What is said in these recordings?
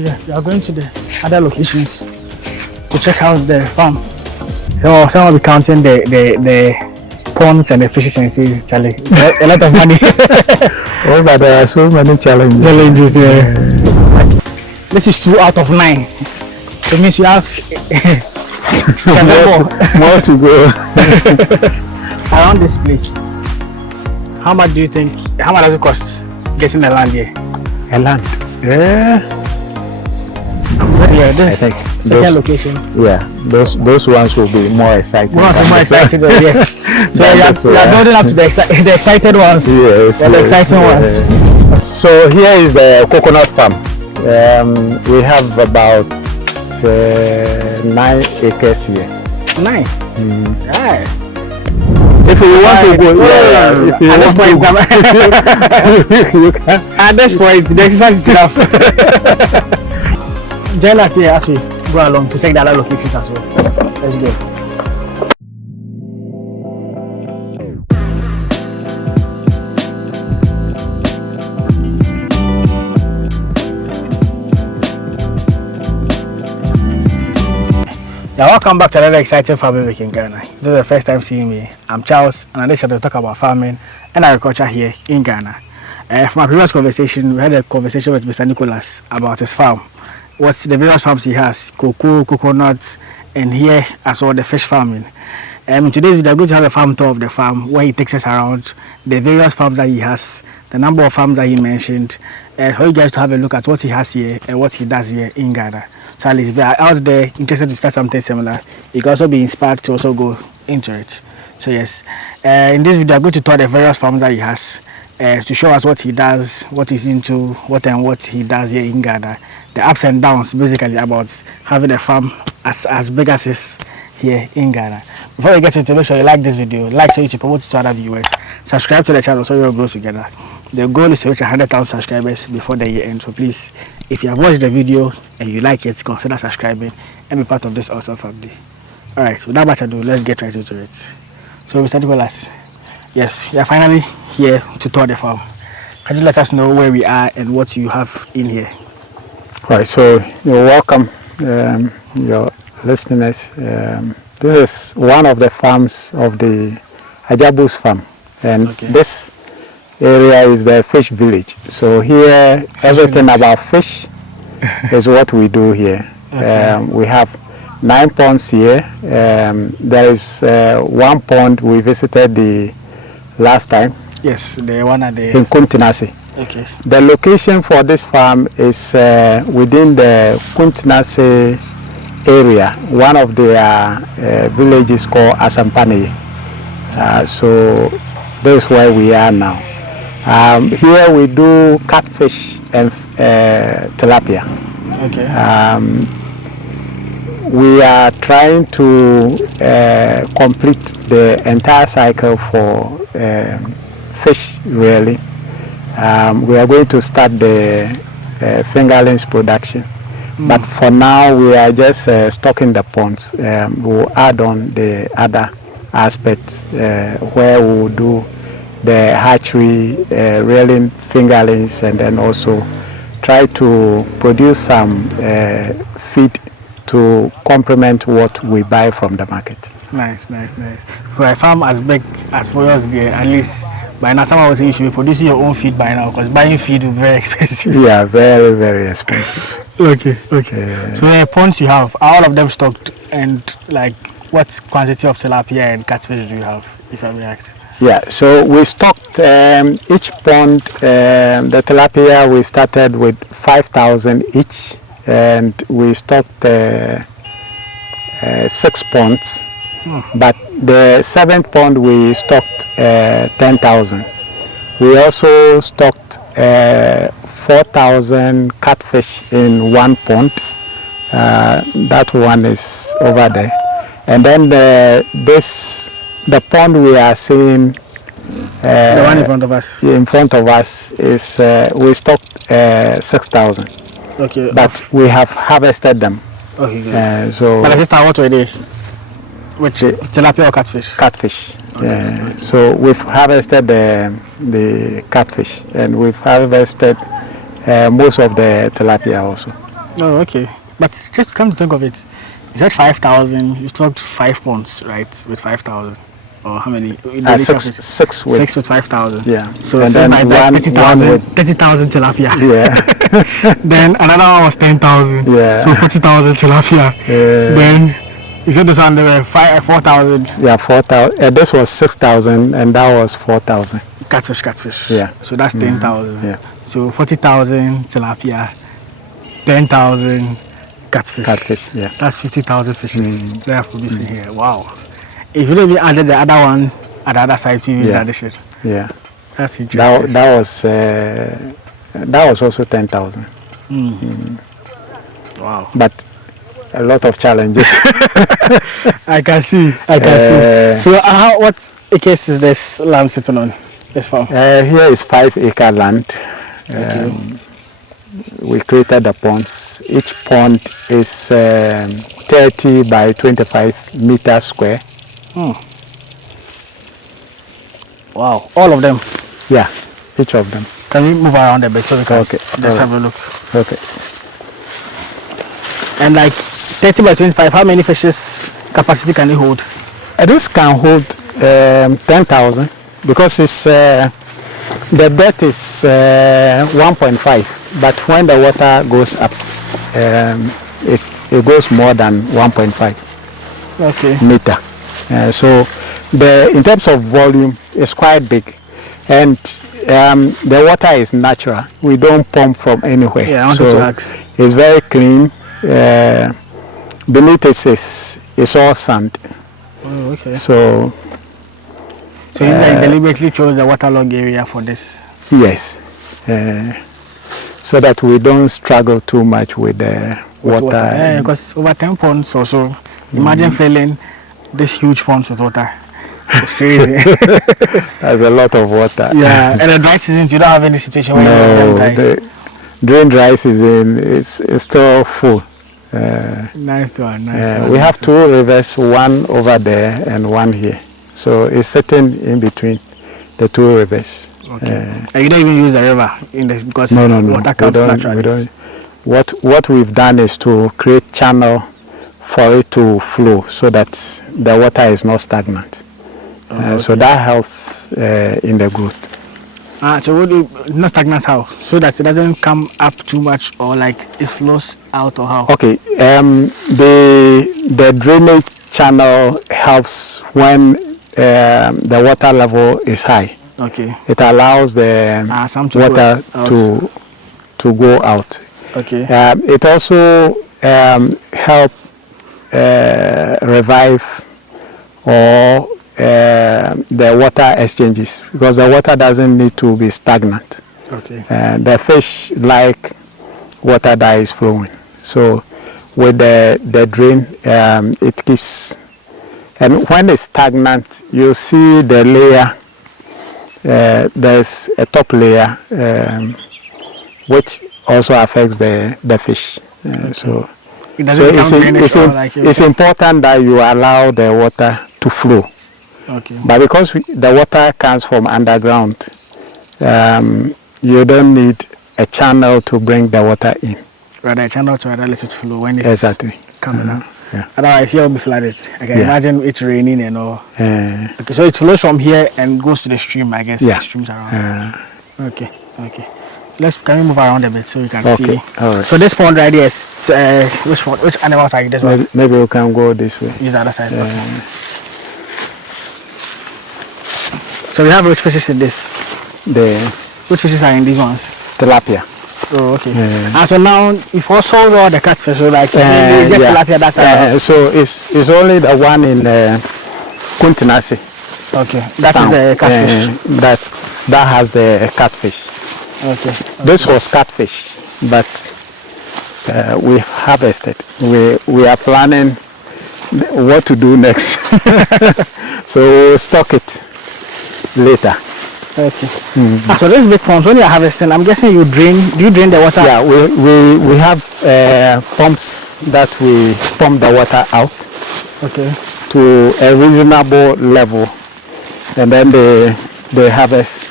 Yeah, we are going to the other locations to check out the farm. So someone will be counting the ponds and the fishes and see, Charlie, it's a lot of money. Oh, but there are so many challenges. Yeah. This is 2 out of 9. So it means you have 7 more to go. Around this place, how much do you think? How much does it cost getting the land here? A land? Yeah. Yeah, this second location. Yeah, those ones will be more exciting. More excited, yes. So you are building up to the excited ones. Yes, the exciting ones. So here is the coconut farm. We have about 9 acres here. 9. Right. If you want to go, if you at this want point, you can. At this point, the exercise is enough. Join us here as we go along to check the other locations as well. Let's go. Yeah, welcome back to another exciting farming week in Ghana. If this is the first time seeing me, I'm Charles, and on this channel we talk about farming and agriculture here in Ghana. From our previous conversation, we had a conversation with Mr. Nicolas about his farm. What's the various farms he has, cocoa, coconuts, and here as well the fish farming. In today's video, I'm going to have a farm tour of the farm where he takes us around the various farms that he has, the number of farms that he mentioned, for you guys to have a look at what he has here and what he does here in Ghana. So at least if you are out there interested to start something similar, you can also be inspired to also go into it. So yes, in this video, I'm going to tour the various farms that he has to show us what he does, what he's into, what he does here in Ghana. The ups and downs basically about having a farm as big as this here in Ghana. Before we get into it, make sure you like this video, like so you promote it to other viewers, subscribe to the channel so we all grow together. The goal is to reach 100,000 subscribers before the year ends. So please, if you have watched the video and you like it, consider subscribing and be part of this awesome family. Alright, without much ado, let's get right into it. So Mr. Nicolas, yes, you are finally here to tour the farm. Can you let us know where we are and what you have in here? Right, so you're welcome, your listeners. This is one of the farms of the Adjabus farm, and this area is the fish village. So here, everything about fish is what we do here. We have 9 ponds here. There is 1 pond we visited the last time. Yes, the one at the... in Kuntinasi. Okay. The location for this farm is within the Kuntinasi area, one of the villages called Asampani. So this is where we are now. Here we do catfish and tilapia. Okay. We are trying to complete the entire cycle for fish, really. We are going to start the fingerlings production, but for now we are just stocking the ponds. We'll add on the other aspects where we will do the hatchery, rearing fingerlings, and then also try to produce some feed to complement what we buy from the market. Nice. For a farm as big as for us there, at least by now someone was saying you should be producing your own feed by now, because buying feed will be very expensive. Yeah, very, very expensive. Okay. So the ponds you have, all of them stocked, and like what quantity of tilapia and catfish do you have, if I may ask? Yeah, so we stocked each pond, the tilapia we started with 5,000 each, and we stocked 6 ponds, but the 7th pond we stocked 10,000. We also stocked 4,000 catfish in 1 pond. That one is over there, and then the pond we are seeing, the one in front of us. In front of us is we stocked 6,000. Okay. But we have harvested them. Okay. Good. So. But sister, what were they? Which tilapia or catfish? Catfish. Okay. So we've harvested the catfish, and we've harvested most of the tilapia also. Oh, okay. But just come to think of it, you said 5,000. You stocked 5 ponds, right? With 5,000, or how many? Six with. Six with 5,000. Yeah. So And six then by that's one 30,000. with- 30,000 tilapia. Yeah. Then another one was 10,000. Yeah. So 40,000 tilapia. Then you said this one there were 4,000 Yeah, 4,000. This was 6,000, and that was 4,000. catfish. Yeah. So that's 10,000. Yeah. So 40,000 tilapia, 10,000 catfish. Catfish. Yeah. That's 50,000 fishes they are producing here. Wow. If you don't even added the other one at the other side to Yeah. that shit. Yeah. That's interesting. That was also 10,000. Wow. But a lot of challenges. I can see. See. So what acres is this land sitting on? This farm? Here is 5-acre land. We created the ponds. Each pond is 30 by 25 meters square. Wow. All of them. Yeah, each of them. Can we move around a bit so we can Okay. just have a look? Okay. And like 30 by 25, how many fishes capacity can it hold? This can hold 10,000 because it's the depth is 1.5, but when the water goes up, it goes more than 1.5 meter. So in terms of volume, it's quite big, and the water is natural. We don't pump from anywhere. Yeah, I wanted to ask. It's very clean. Beneath it is all sand. Oh, okay. So you like deliberately chose the waterlogged area for this? Yes, so that we don't struggle too much with the water. Yeah, because over 10 ponds or so, imagine filling this huge ponds with water. It's crazy. There's a lot of water. Yeah, and the dry seasons, you don't have any situation where you during dry season, it's still full. Nice one. We have 2 rivers, one over there and one here. So it's sitting in between the 2 rivers. Okay. And you don't even use the river because no. water comes naturally. What we've done is to create channel for it to flow so that the water is not stagnant. So that helps in the growth. So what not stagnant how? So that it doesn't come up too much or like it flows out or how? Okay, the drainage channel helps when the water level is high. Okay. It allows the water to go out. Okay. It also help revive or the water exchanges because the water doesn't need to be stagnant. Okay. The fish like water that is flowing. So with the drain, it keeps. And when it's stagnant, you see the layer. There's a top layer which also affects the fish. So it's important that you allow the water to flow. Okay. But because the water comes from underground, you don't need a channel to bring the water in. Rather a channel to let it flow when it's exactly coming out. Yeah. Otherwise, here will be flooded. I can imagine it raining and all. Okay, so it flows from here and goes to the stream, I guess. Yeah. The streams around. Okay. Can we move around a bit so we can see? All right. So this pond right here is which animals are this one? Maybe we can go this way. Use the other side. Okay. So we have which fishes in this? Which fishes are in these ones? Tilapia. Oh, okay. And so now you've also raw the catfish, so like just tilapia that time. So it's only the one in Kuntinasi. Okay, that is the catfish. That has the catfish. Okay. This was catfish, but we harvested. We are planning what to do next. So we'll stock it later. Okay. So this big ponds, when you are harvesting, I'm guessing do you drain the water? Yeah, we have pumps that we pump the water out. Okay. To a reasonable level, and then they harvest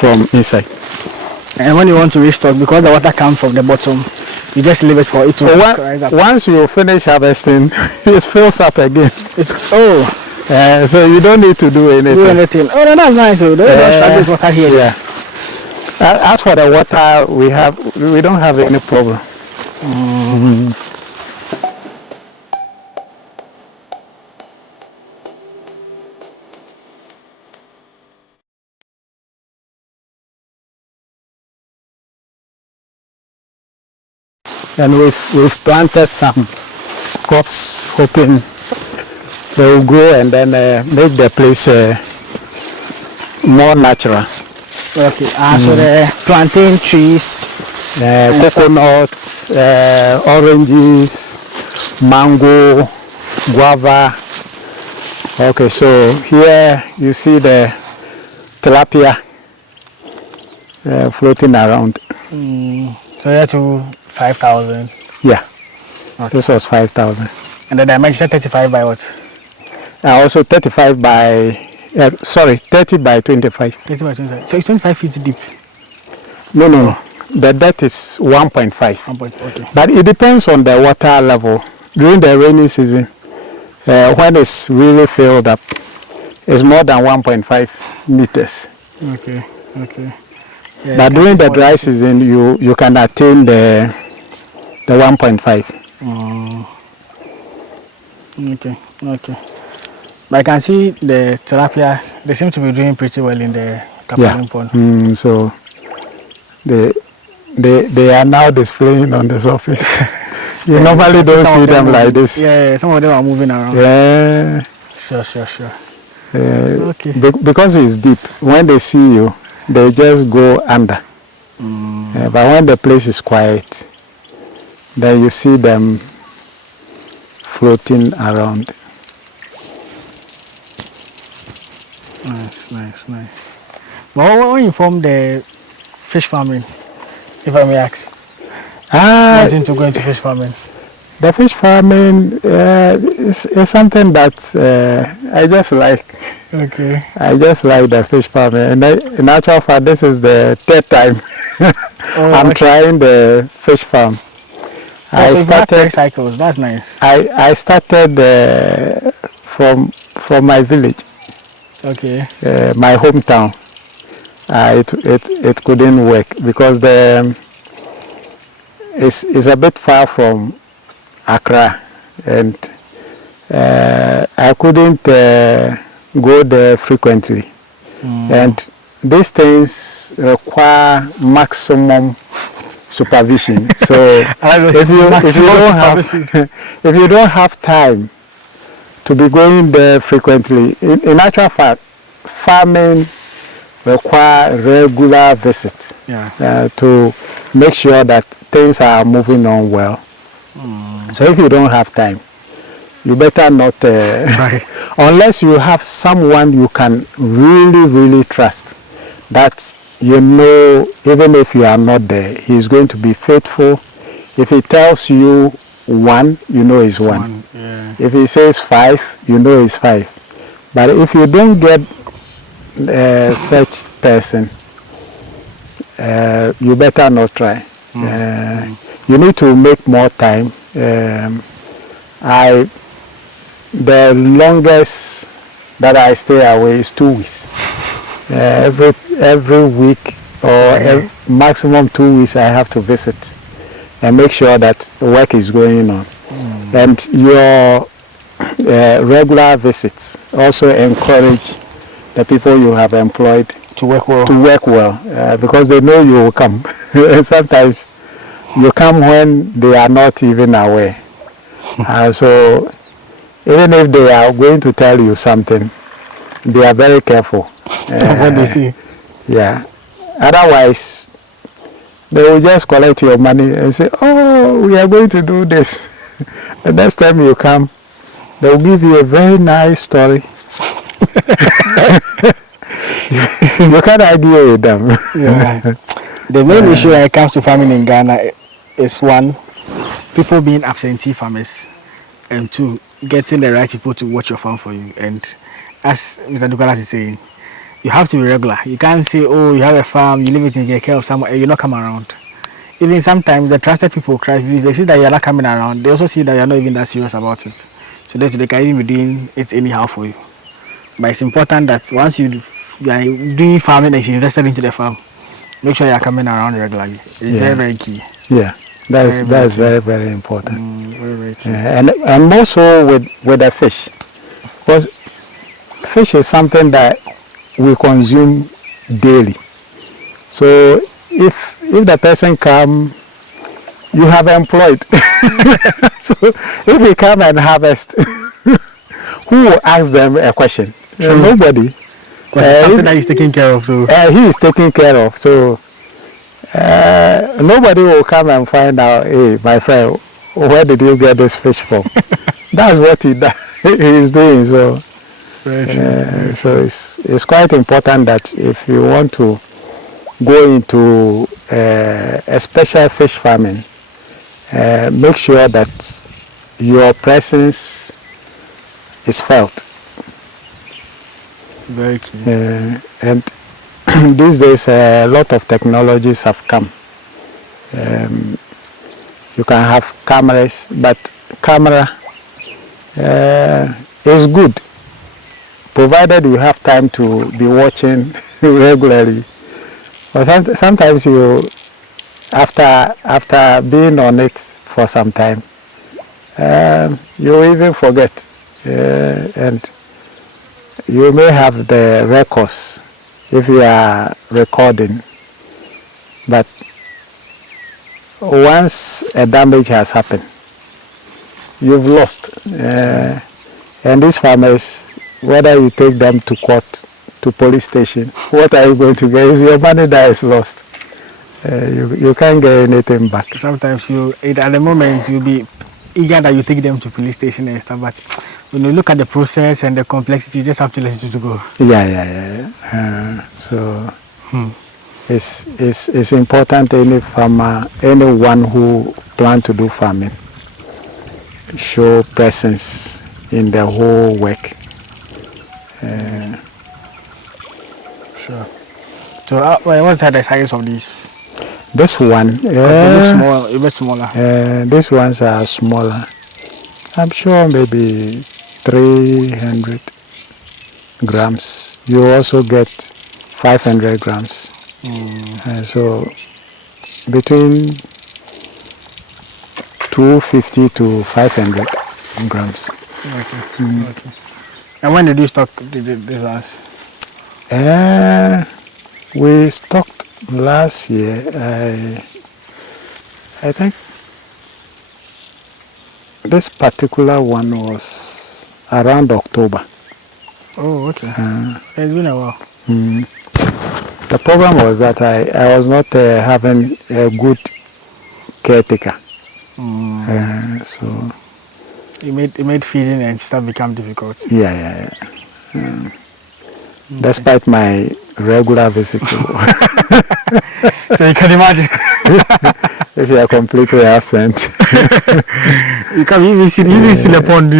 from inside. And when you want to restock, because the water comes from the bottom, You just leave it for it to rise up. Once you finish harvesting, it fills up again. So you don't need to do anything. Oh, no, that's nice. So don't struggle with water here. Yeah. As for the water, we don't have any problem. And we've planted some crops, hoping they will grow and then make the place more natural. Okay, so the plantain trees, coconuts, oranges, mango, guava. Okay, so here you see the tilapia floating around. So you're to 5,000. Yeah, okay. This was 5,000. And the dimension 35 by what? Also 35 by, 30 by 25. 30 by 25. So it's 25 feet deep? No. The depth is 1.5. Okay. But it depends on the water level. During the rainy season, when it's really filled up, it's more than 1.5 meters. Okay. Yeah, but during the dry season, you can attain the 1.5. Okay. But I can see the tilapia, they seem to be doing pretty well in the Capelin pond. So they are now displaying on the surface. You normally don't see them like this. Yeah, some of them are moving around. Yeah. Sure. Okay. Because it's deep, when they see you, they just go under. But when the place is quiet, then you see them floating around. Nice. But when you form the fish farming, if I may ask, wanting to go into fish farming? The fish farming is something that I just like. Okay. I just like the fish farming. And in actual fact, this is the third time I'm trying the fish farm. I started cycles. That's nice. I started from my village. Okay. My hometown. It couldn't work because it's a bit far from Accra, and I couldn't go there frequently. And these things require maximum supervision. So if you don't have time to be going there frequently, in actual fact, farming require regular visits to make sure that things are moving on well. So if you don't have time, you better not, unless you have someone you can really trust, that you know, even if you are not there, he's going to be faithful. If he tells you 1, you know it's 1. Yeah. If he says 5, you know it's 5. But if you don't get such person, you better not try. You need to make more time. The longest that I stay away is 2 weeks. Every week or maximum 2 weeks I have to visit and make sure that the work is going on. And your regular visits also encourage the people you have employed to work well. Because they know you will come. Sometimes you come when they are not even aware. So even if they are going to tell you something, they are very careful. What they see. Yeah. Otherwise, they will just collect your money and say, "Oh, we are going to do this." The next time you come, they will give you a very nice story. You can't argue with them. Yeah. The main issue when it comes to farming in Ghana is 1, people being absentee farmers, and 2, getting the right people to watch your farm for you. And as Mr. Nicolas is saying, you have to be regular. You can't say, oh, you have a farm, you leave it in the care of someone, and you not come around. even sometimes the trusted people cry. If they see that you're not coming around, they also see that you're not even that serious about it. So they can even be doing it anyhow for you. But it's important that once you are doing farming and you invested into the farm, make sure you're coming around regularly. It's very, very key. Yeah, that is very, very important. Very, very key. And more so with the fish. Because fish is something that we consume daily. So if the person come, you have employed. So if they come and harvest, who will ask them a question? Nobody. Because something that he's taking care of. So he is taking care of. So nobody will come and find out, hey, my friend, where did you get this fish from? That's what he is doing. So, so it's quite important that if you want to go into a special fish farming, make sure that your presence is felt. Very key. And these days a lot of technologies have come. You can have cameras, but camera is good provided you have time to be watching regularly. But sometimes you, after being on it for some time, you even forget, and you may have the records if you are recording, but once a damage has happened, you've lost. And these farmers, whether you take them to court, to police station, what are you going to get? Is your money that is lost. You can't get anything back. Sometimes at the moment you'll be eager that you take them to police station and stuff, but when you look at the process and the complexity, you just have to let it to go. So it's important any farmer, anyone who plan to do farming, show presence in the whole work. Sure. So what's the size of these? This one, They look small, a bit smaller. These ones are smaller. I'm sure maybe 300 grams. You also get 500 grams. So between 250 to 500 grams. Okay. Okay. And when did you stock the last? We stocked last year. I think this particular one was around October. Oh, okay. It's been a while. The problem was that I was not having a good caretaker. So it made feeding and stuff become difficult. Yeah. Despite my regular visit. So you can imagine. If you are completely absent. You can't even see the pond.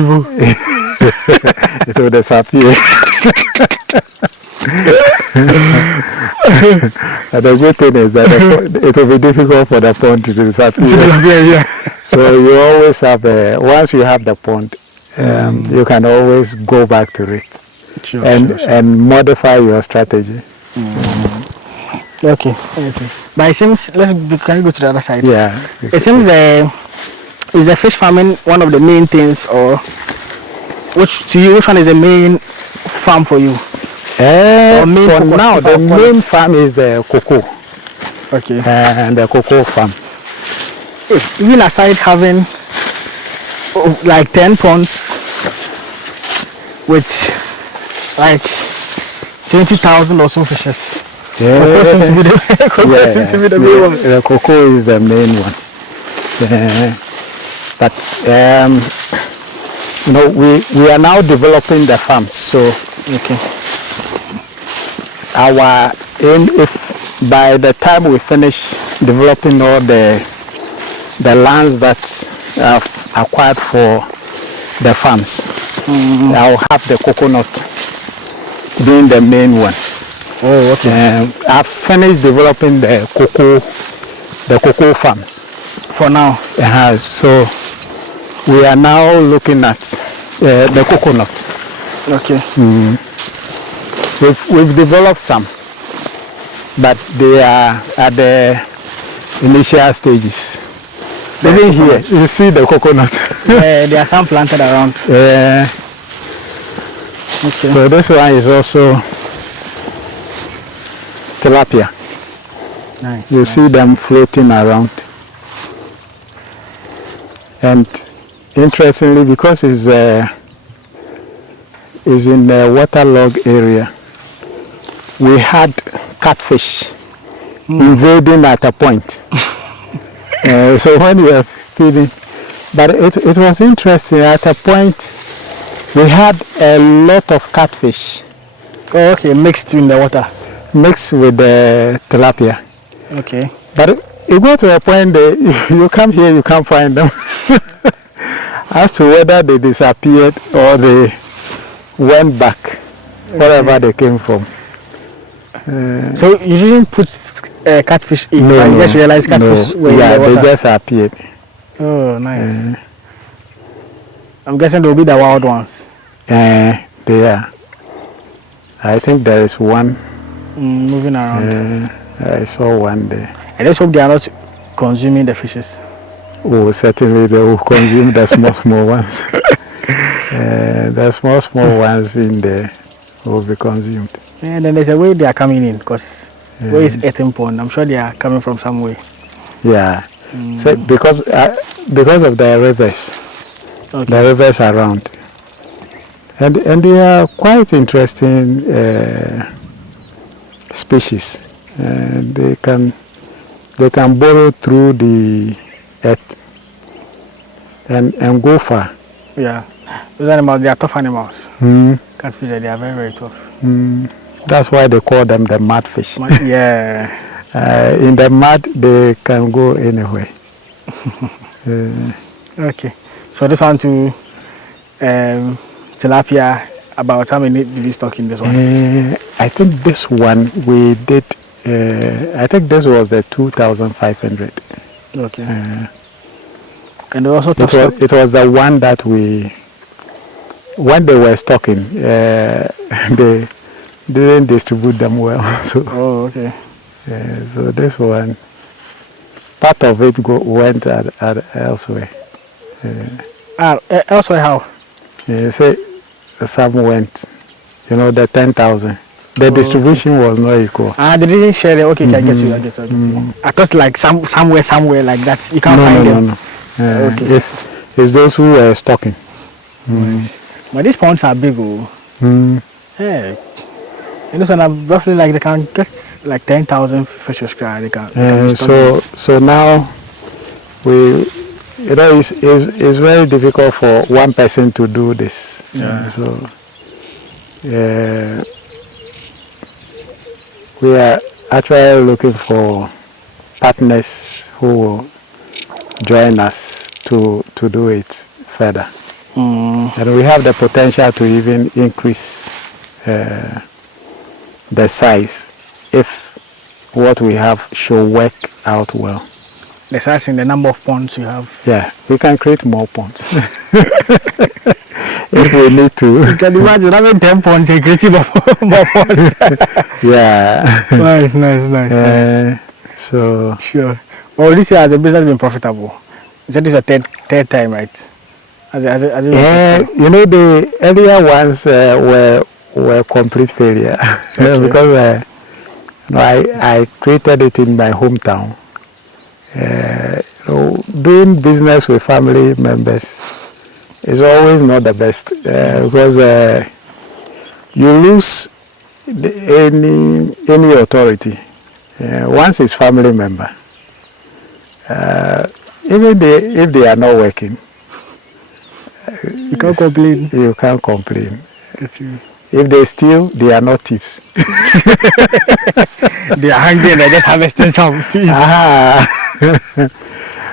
It will disappear. The good thing is that it will be difficult for the pond to disappear. So you always have once you have the pond, you can always go back to it. Sure. And modify your strategy. Okay. But it seems, can you go to the other side? Yeah. It seems is the fish farming one of the main things, or which one is the main farm for you? For now, the main farm is the cocoa. Okay. And the cocoa farm. Even aside having like 10 ponds with like 20,000 or so fishes. Cocoa seems to be the main one. The cocoa is the main one. But we are now developing the farms. So our aim, if by the time we finish developing all the lands that I've acquired for the farms, I'll have the coconut being the main one. Oh, okay. I've finished developing the cocoa the cocoa farms. For now. So we are now looking at the coconut. Okay. We've developed some, but they are at the initial stages. Even here, you see the coconut. There are some planted around. Okay. So this one is also tilapia. Nice. You see them floating around. And interestingly, because it's in a waterlogged area, we had catfish invading at a point. So when we were feeding, but it was interesting. At a point, we had a lot of catfish. Oh, okay, mixed in the water. Mixed with the tilapia. Okay. But it got to a point that you come here, you can't find them. As to whether they disappeared or they went back, wherever they came from. So you didn't put catfish in? No, you just realized catfish were in the water? they just appeared. Oh, nice. I'm guessing they'll be the wild ones. They are. I think there is one. Moving around. I saw one there. I just hope they are not consuming the fishes. Oh, certainly they will consume the small ones. The small ones in there will be consumed. And then there's a way they are coming in, because where is Eating Pond? I'm sure they are coming from somewhere. Yeah. So because of the rivers, the rivers around, and they are quite interesting species. They can burrow through the earth and go far. Yeah, those animals, they are tough animals. Catfish, they are very, very tough. That's why they call them the mudfish. Yeah. In the mud, they can go anywhere. Okay. So this one to tilapia, about how many did you stock in this one? I think this one we did, I think this was the 2,500. Okay. And also it was the one that when they were stocking, they didn't distribute them well. So, oh, okay. So this one, part of it went elsewhere. Elsewhere how? Say some went, the 10,000. The distribution was not equal. They didn't share it. Okay, I get you. I get you. I thought like somewhere like that. You can't find them. No. Okay. It's those who were stocking. But these ponds are big. Hey. This one, roughly like they can get like 10,000 fishes. They can so now it's very difficult for one person to do this. Yeah. We are actually looking for partners who will join us to do it further. And we have the potential to even increase the size if what we have should work out well. The size in the number of ponds you have? Yeah, we can create more ponds. If we need to. You can imagine having 10 ponds and creating more ponds. Yeah. Nice. So. Sure. Well, this year has the business been profitable? You said this is your third time, right? The earlier ones were complete failure. Because I created it in my hometown. Doing business with family members is always not the best because you lose any authority once it's family member. Even if they are not working, you can't complain. You can't complain. If they steal, they are not thieves. They are hungry and they're just harvesting some to eat.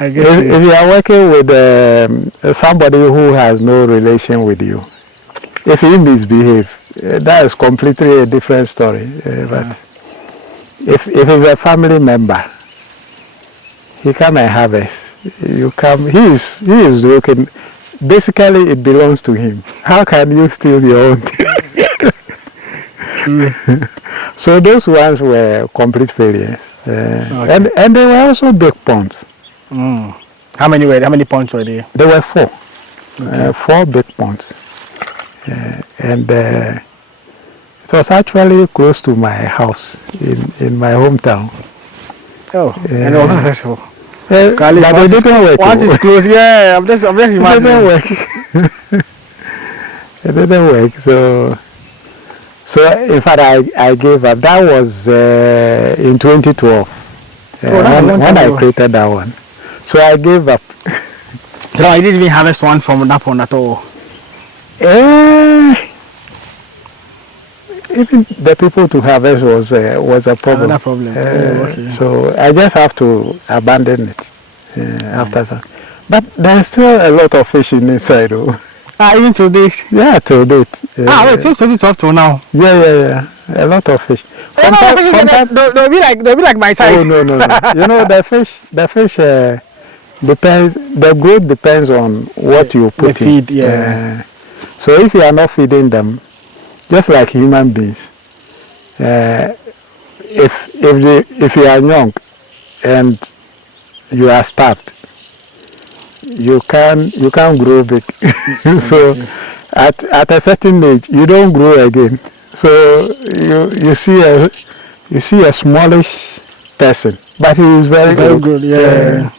If you are working with somebody who has no relation with you, if he misbehaves, that is completely a different story. But if it's a family member, he come and harvest. You come. He is looking. Basically, it belongs to him. How can you steal your own? So those ones were complete failures, okay. and they were also big ponds. Mm. How many ponds were there? There were 4, okay. 4 big ponds, and it was actually close to my house in my hometown. Oh, and it was successful. But they didn't work. Once it's close, yeah, I'm just imagining. It didn't work. It didn't work. So in fact, I gave up. That was in 2012 when I created that one. So I gave up. So I didn't even harvest one from that pond at all. Even the people to harvest was a problem. Another problem. Okay. So I just have to abandon it after that. But there's still a lot of fish inside, though. Even till date? Yeah, till date. Wait, since 2012 till now? Yeah. A lot of fish. They'll be like my size. Oh, no. You know, the fish depends, the growth depends on what you put the in. feed, yeah. So if you are not feeding them, just like human beings, if you are young and you are starved, you can't grow big. So at a certain age, you don't grow again. So you see a smallish person, but he is very good. Yeah.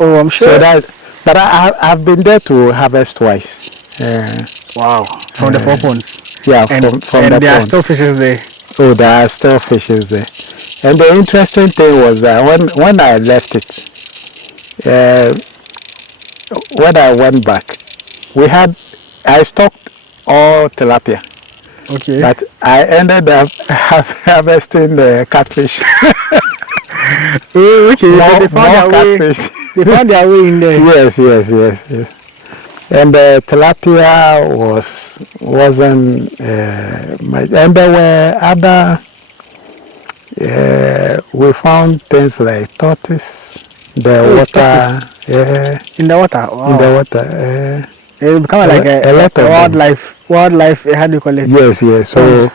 Oh, I'm sure. So but I've been there to harvest twice. Wow, from the 4 ponds. Yeah, and from and the there are pond. still fishes there. Oh, there are still fishes there. And the interesting thing was that when I left it, when I went back, I stocked all tilapia. Okay. But I ended up harvesting the catfish. Oh, okay. More, So they found their catfish. way. They found their way in there. Yes. And the tilapia wasn't much. And there were other. We found things like tortoise, water. Tortoise. In the water. Wow. In the water. It become like a lot of wildlife. Wildlife. How do you call it? Yes. So,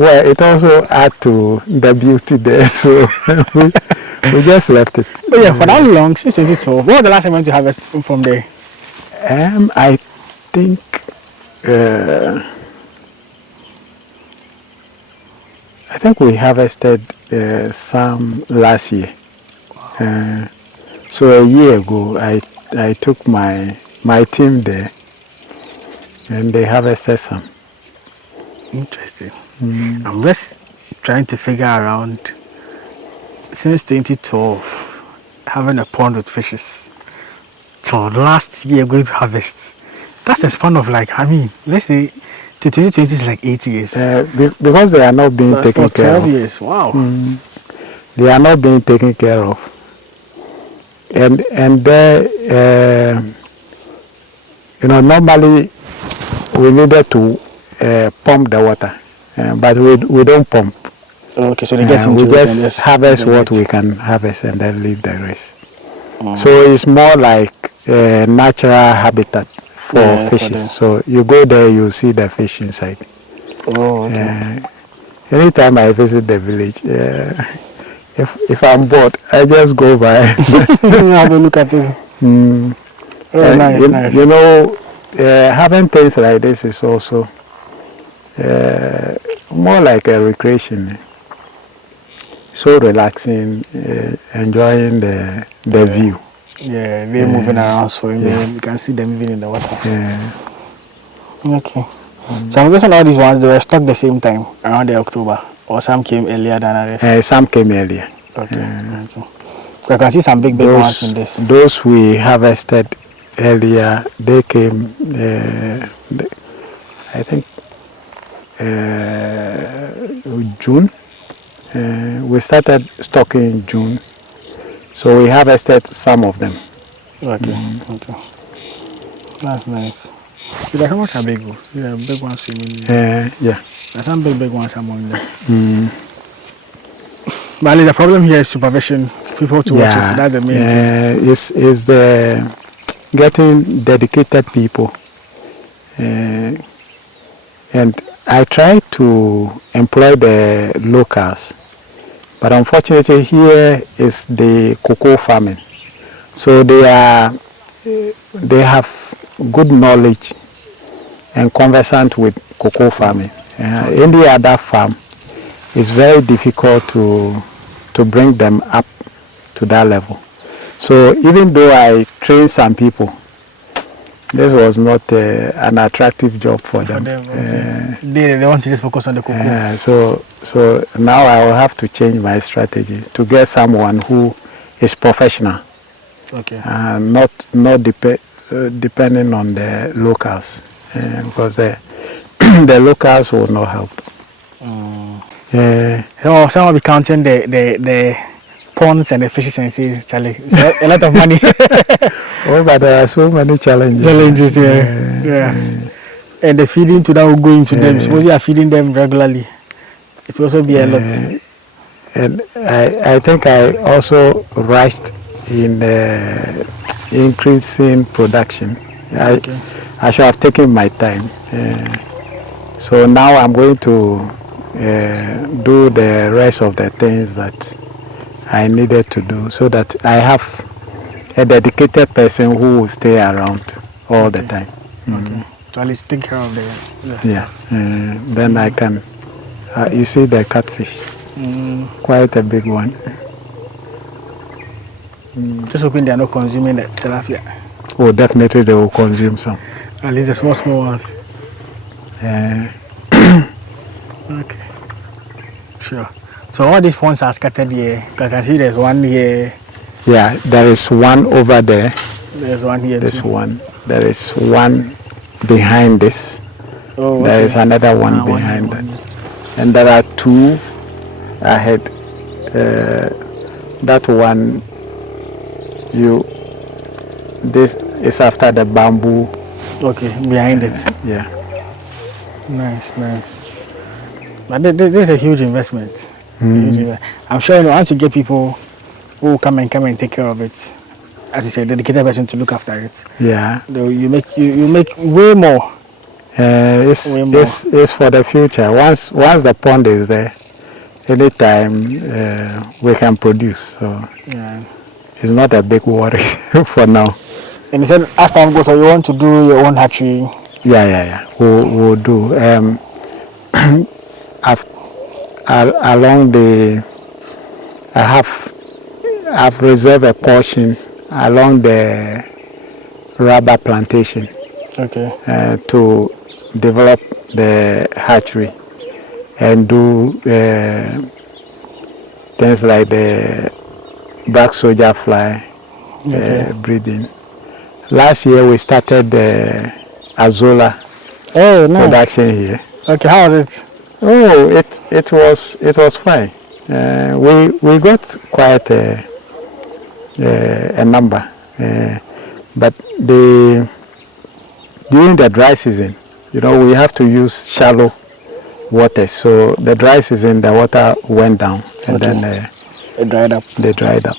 it also add to the beauty there. So we just left it. But yeah, for that long, since 2012, what was the last time you went to harvest from there? I think we harvested some last year. Wow. So a year ago, I took my team there, and they harvested some. Interesting. I'm just trying to figure around, since 2012, having a pond with fishes, so last year going to harvest. That's a span of like, let's say to 2020 is like 8 years. Because they are not being taken care of. 12 years, wow. They are not being taken care of. And there, normally we needed to pump the water, but we don't pump. Okay, so they get we just harvest what we can harvest and then leave the rest. So it's more like a natural habitat for fishes. So you go there, you see the fish inside. Oh, okay. Anytime I visit the village, if I'm bored, I just go by. Have a look at it. Nice. You know, having things like this is also more like a recreation. So relaxing, enjoying the view. Yeah, they're moving around, so you can see them moving in the water. Yeah. Okay. So I'm guessing all these ones, they were stocked the same time, around the October, or some came earlier than others? Some came earlier. Okay. So I can see some big ones in this. Those we harvested earlier, they came, I think, June. We started stocking in June, so we harvested some of them. Okay. That's nice. See, how much are big? See, the big ones. Yeah. There's some big ones among them. But the problem here is supervision. People to watch it. That's the main thing. Is the getting dedicated people. And I try to employ the locals, but unfortunately here is the cocoa farming. So they have good knowledge and conversant with cocoa farming. Any other farm, it's very difficult to bring them up to that level. So even though I train some people, this was not an attractive job for them. Okay. They want to just focus on the cocoa. So now I will have to change my strategy to get someone who is professional. Okay. Not depending on the locals, because the locals will not help. So someone will be counting the ponds and the fishes and say, Charlie, it's a lot of money. Oh, but there are so many challenges. Yeah. And the feeding to that will go into them. Suppose you are feeding them regularly, it will also be a lot. And I think I also rushed in increasing production. I should have taken my time. So now I'm going to do the rest of the things that I needed to do, so that I have a dedicated person who will stay around all the time. Okay. So at least take care of the then I can. You see the catfish, quite a big one. Just hoping they are not consuming the tilapia. Oh, definitely they will consume some. At least the small ones. Okay. Sure. So all these ponds are scattered here. I can see there's one here. Yeah, there is one over there. There's one here. There's one. There is one behind this. Oh, there is another one behind that. And there are two ahead. That one, this is after the bamboo. Okay, behind it. Yeah. Nice. But this is a huge investment. I'm sure once you get people who come and take care of it, as you said, dedicated person to look after it. Yeah. You make way more. It's for the future. Once the pond is there, anytime we can produce. So it's not a big worry for now. And you said as time goes, so you want to do your own hatchery? Yeah. We'll do. Along the, I've reserved a portion along the rubber plantation. Okay. To develop the hatchery and do things like the black soldier fly breeding. Last year we started the Azola production here. Okay, how was it? Oh, it was fine. We got quite a number, but during the dry season, we have to use shallow water. So the dry season, the water went down, and then it dried up. They dried up.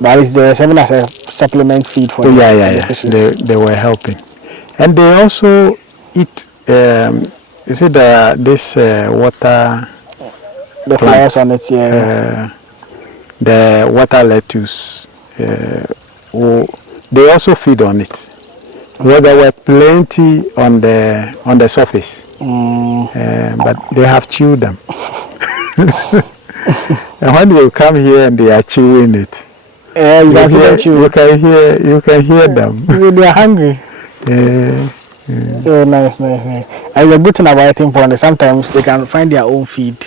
But is there something as a supplement feed for the fishes? They were helping, and they also eat. You see this water. The flowers on it, the water lettuce. They also feed on it. Because there were plenty on the surface, but they have chewed them. And when you come here and they are chewing it, you can hear them. They are hungry. Oh, nice. And the good thing about eating pond, sometimes they can find their own feed.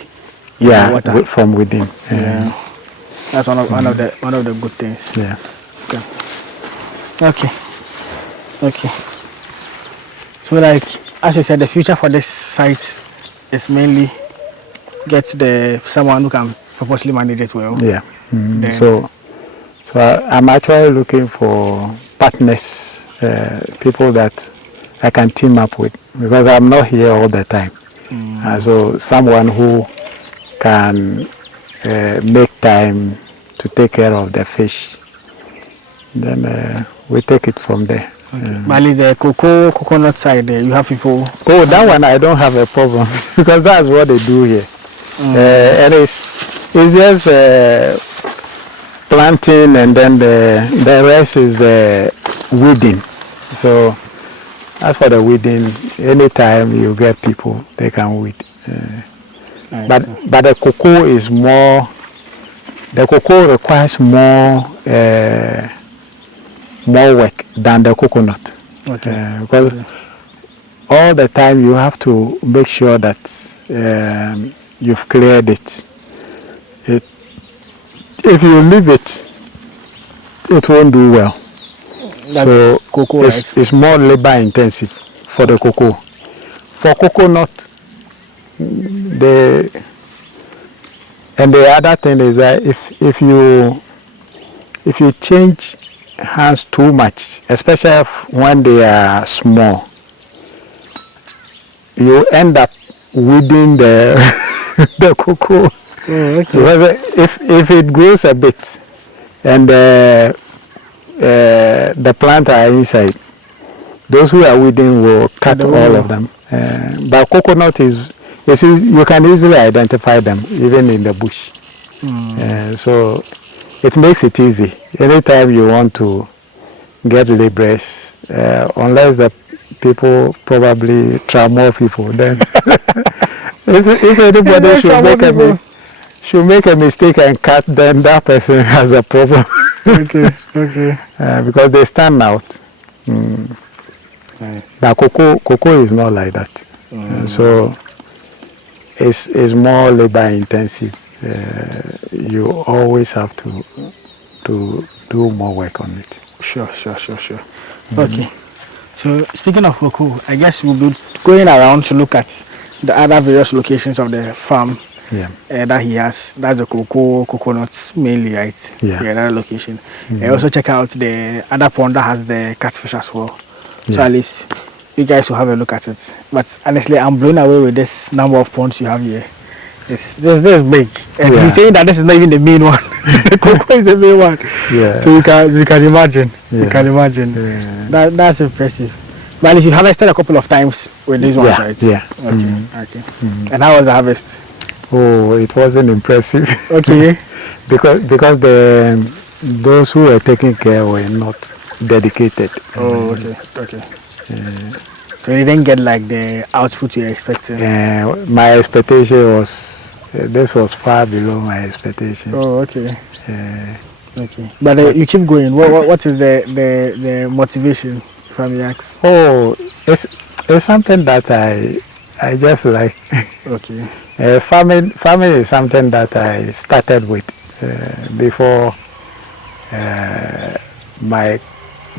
From within. That's one of the good things. Yeah. Okay. So, like as you said, the future for this site is mainly get someone who can purposely manage it well. Yeah. So I'm actually looking for partners, people that I can team up with, because I'm not here all the time. So someone who can make time to take care of the fish. Then we take it from there. But is the coconut side there? You have people. Oh, that one I don't have a problem because that's what they do here. And it's just planting, and then the rest is the weeding. So as for the weeding, anytime you get people, they can weed. But the cocoa is more. The cocoa requires more work than the coconut. Okay. Because all the time you have to make sure that you've cleared it. If you leave it, it won't do well. So cocoa, it's more labor intensive for the cocoa. For coconut, the other thing is that if you change hands too much, especially when they are small, you end up weeding the cocoa. Oh, okay. Because if it grows a bit and the plant are inside, those who are weeding will cut all of them. But coconut you can easily identify them even in the bush. So it makes it easy. Anytime you want to get laborers, unless the people probably try more people, then if anybody should make a mistake and cut, then that person has a problem. Okay. Because they stand out. Nice. But cocoa is not like that. So it's more labor intensive. You always have to do more work on it. Sure. Okay. So speaking of cocoa, I guess we'll be going around to look at the other various locations of the farm that he has. That's the coconuts mainly, right? Yeah. That location. Also check out the other pond that has the catfish as well. So at least you guys will have a look at it. But honestly, I'm blown away with this number of ponds you have here. This is big. And he's saying that this is not even the main one. The cocoa is the main one. Yeah. So you can imagine. Yeah. You can imagine. Yeah. That's impressive. But if you harvested a couple of times with these ones, right? Yeah. Okay. And how was the harvest? Oh, it wasn't impressive. Okay. because those who were taking care were not dedicated. Oh, okay. So you didn't get like the output you were expecting? My expectation was, this was far below my expectation. Oh, okay. Okay. But you keep going. What is the motivation, if I may ask? Oh, it's something that I just like. Okay. Farming is something that I started with before my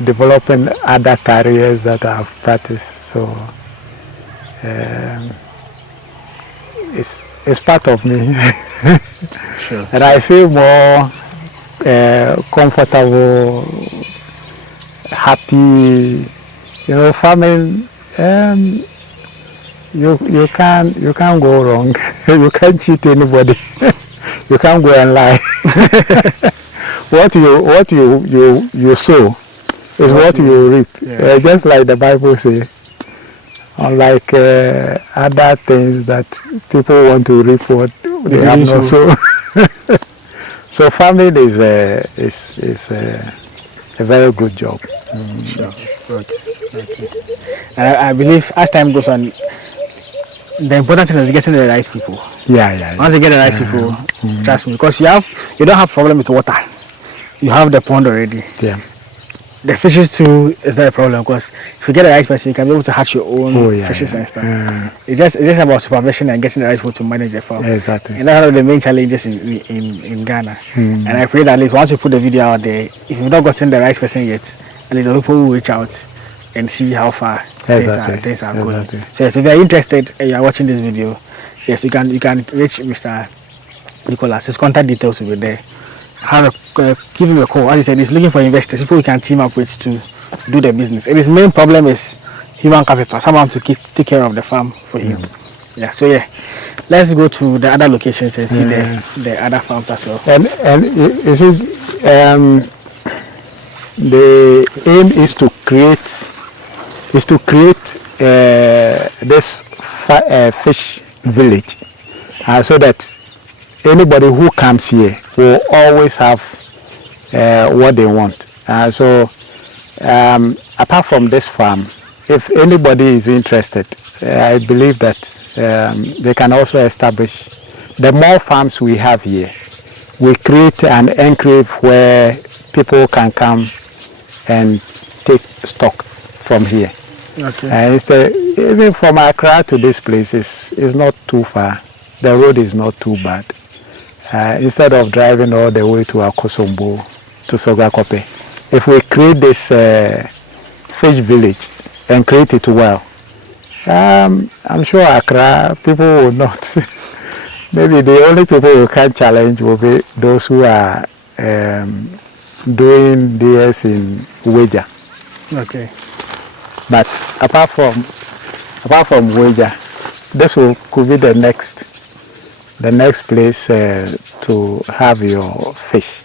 developing other careers that I've practiced. So it's part of me. Sure. And I feel more comfortable, happy. You know, farming, you can't go wrong. You can't cheat anybody. You can't go and lie. What you sow is what you reap. Just like the Bible says. Unlike other things that people want to reap what they have not sown. So farming is a very good job. Sure. Okay. And I believe as time goes on, the important thing is getting the right people. Yeah. Once you get the right people, trust me, because you don't have problem with water. You have the pond already. Yeah. The fishes too is not a problem, because if you get the right person, you can be able to hatch your own fishes and stuff. It's just about supervision and getting the right people to manage the farm. Exactly. And that's one of the main challenges in Ghana. And I pray that at least once you put the video out there, if you've not gotten the right person yet, at least the people will reach out and see how far things are going. So if you are interested and you are watching this video, yes, you can reach Mr. Nicolas. His contact details will be there. Give him a call. As he said, he's looking for investors, people we can team up with to do the business. And his main problem is human capital, someone to take care of the farm for him. Yeah. So yeah, let's go to the other locations and see the other farms as well. And you see, the aim is to create this fish village, so that anybody who comes here will always have what they want. So apart from this farm, if anybody is interested, I believe that they can also establish. The more farms we have here, we create an enclave where people can come and take stock from here. Okay. Even from Accra to this place is not too far. The road is not too bad. Instead of driving all the way to Akosombo, to Sogakope, if we create this fish village and create it well, I'm sure Accra people will not. Maybe the only people who can challenge will be those who are doing this in Weja. Okay. But apart from Weja, this could be the next place to have your fish.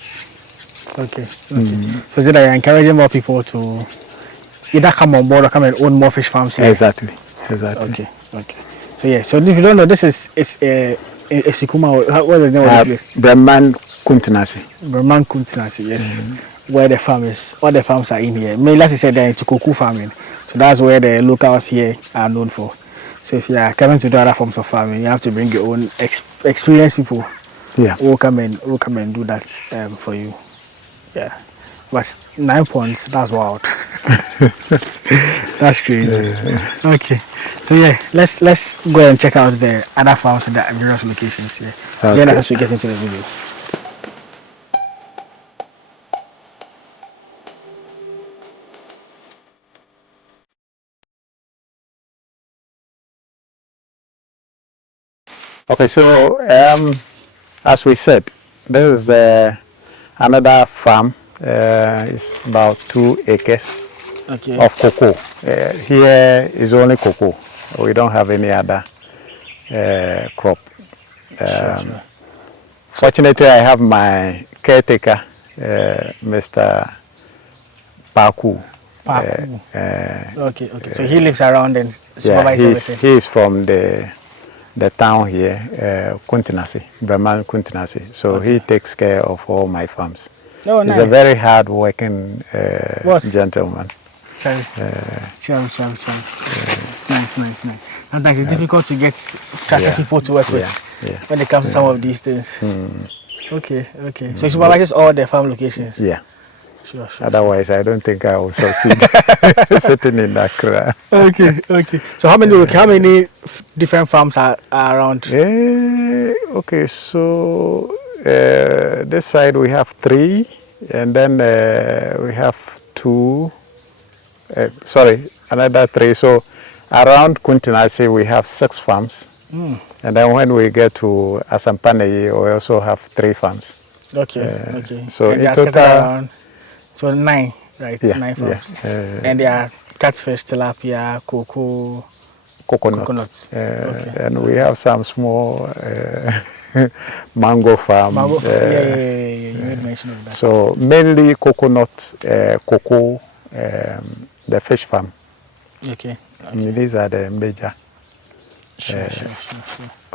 Okay. So is it that you're encouraging more people to either come on board or come and own more fish farms here? Exactly. Okay. So yeah. So if you don't know, this is Sikuma. What is the name of this place? Brahman Kuntinasi. Brahman Kuntinasi. Yes. Where the farm is. All the farms are in here. Mainly, as I said, they're into cocoa farming. So that's where the locals here are known for. So if you are coming to do other forms of farming, you have to bring your own experienced people. Yeah. Who come and do that for you. Yeah. But 9 points, that's wild. That's crazy. Okay. So yeah, let's go and check out the other farms at the various locations here. Okay. Then as we get into the video. Okay, so as we said, this is another farm. It's about 2 acres of cocoa. Here is only cocoa. We don't have any other crop. Sure. Fortunately, I have my caretaker, Mr. Paku. Okay. So he lives around and supervises everything. He is from the town here, Kuntinasi, Brahman Kuntinasi. So he takes care of all my farms. Oh, nice. He's a very hard-working gentleman. Nice. Sometimes it's difficult to get trusted people to work with when it comes to some of these things. Okay. So he supervises all the farm locations? Yeah. Sure. Otherwise, I don't think I will succeed sitting in Accra. Okay. So how many different farms are around? Okay, so this side we have 3, and then we have 2. Another 3. So around Kuntinasi we have 6 farms, and then when we get to Asampaneyi we also have 3 farms. Okay. So and in total, around, so 9, right? Yeah, 9 farms. yeah. And they are catfish, tilapia, coconut. And we have some small mango farm. You made mention of that. So mainly coconut, cocoa, the fish farm. Okay. These are the major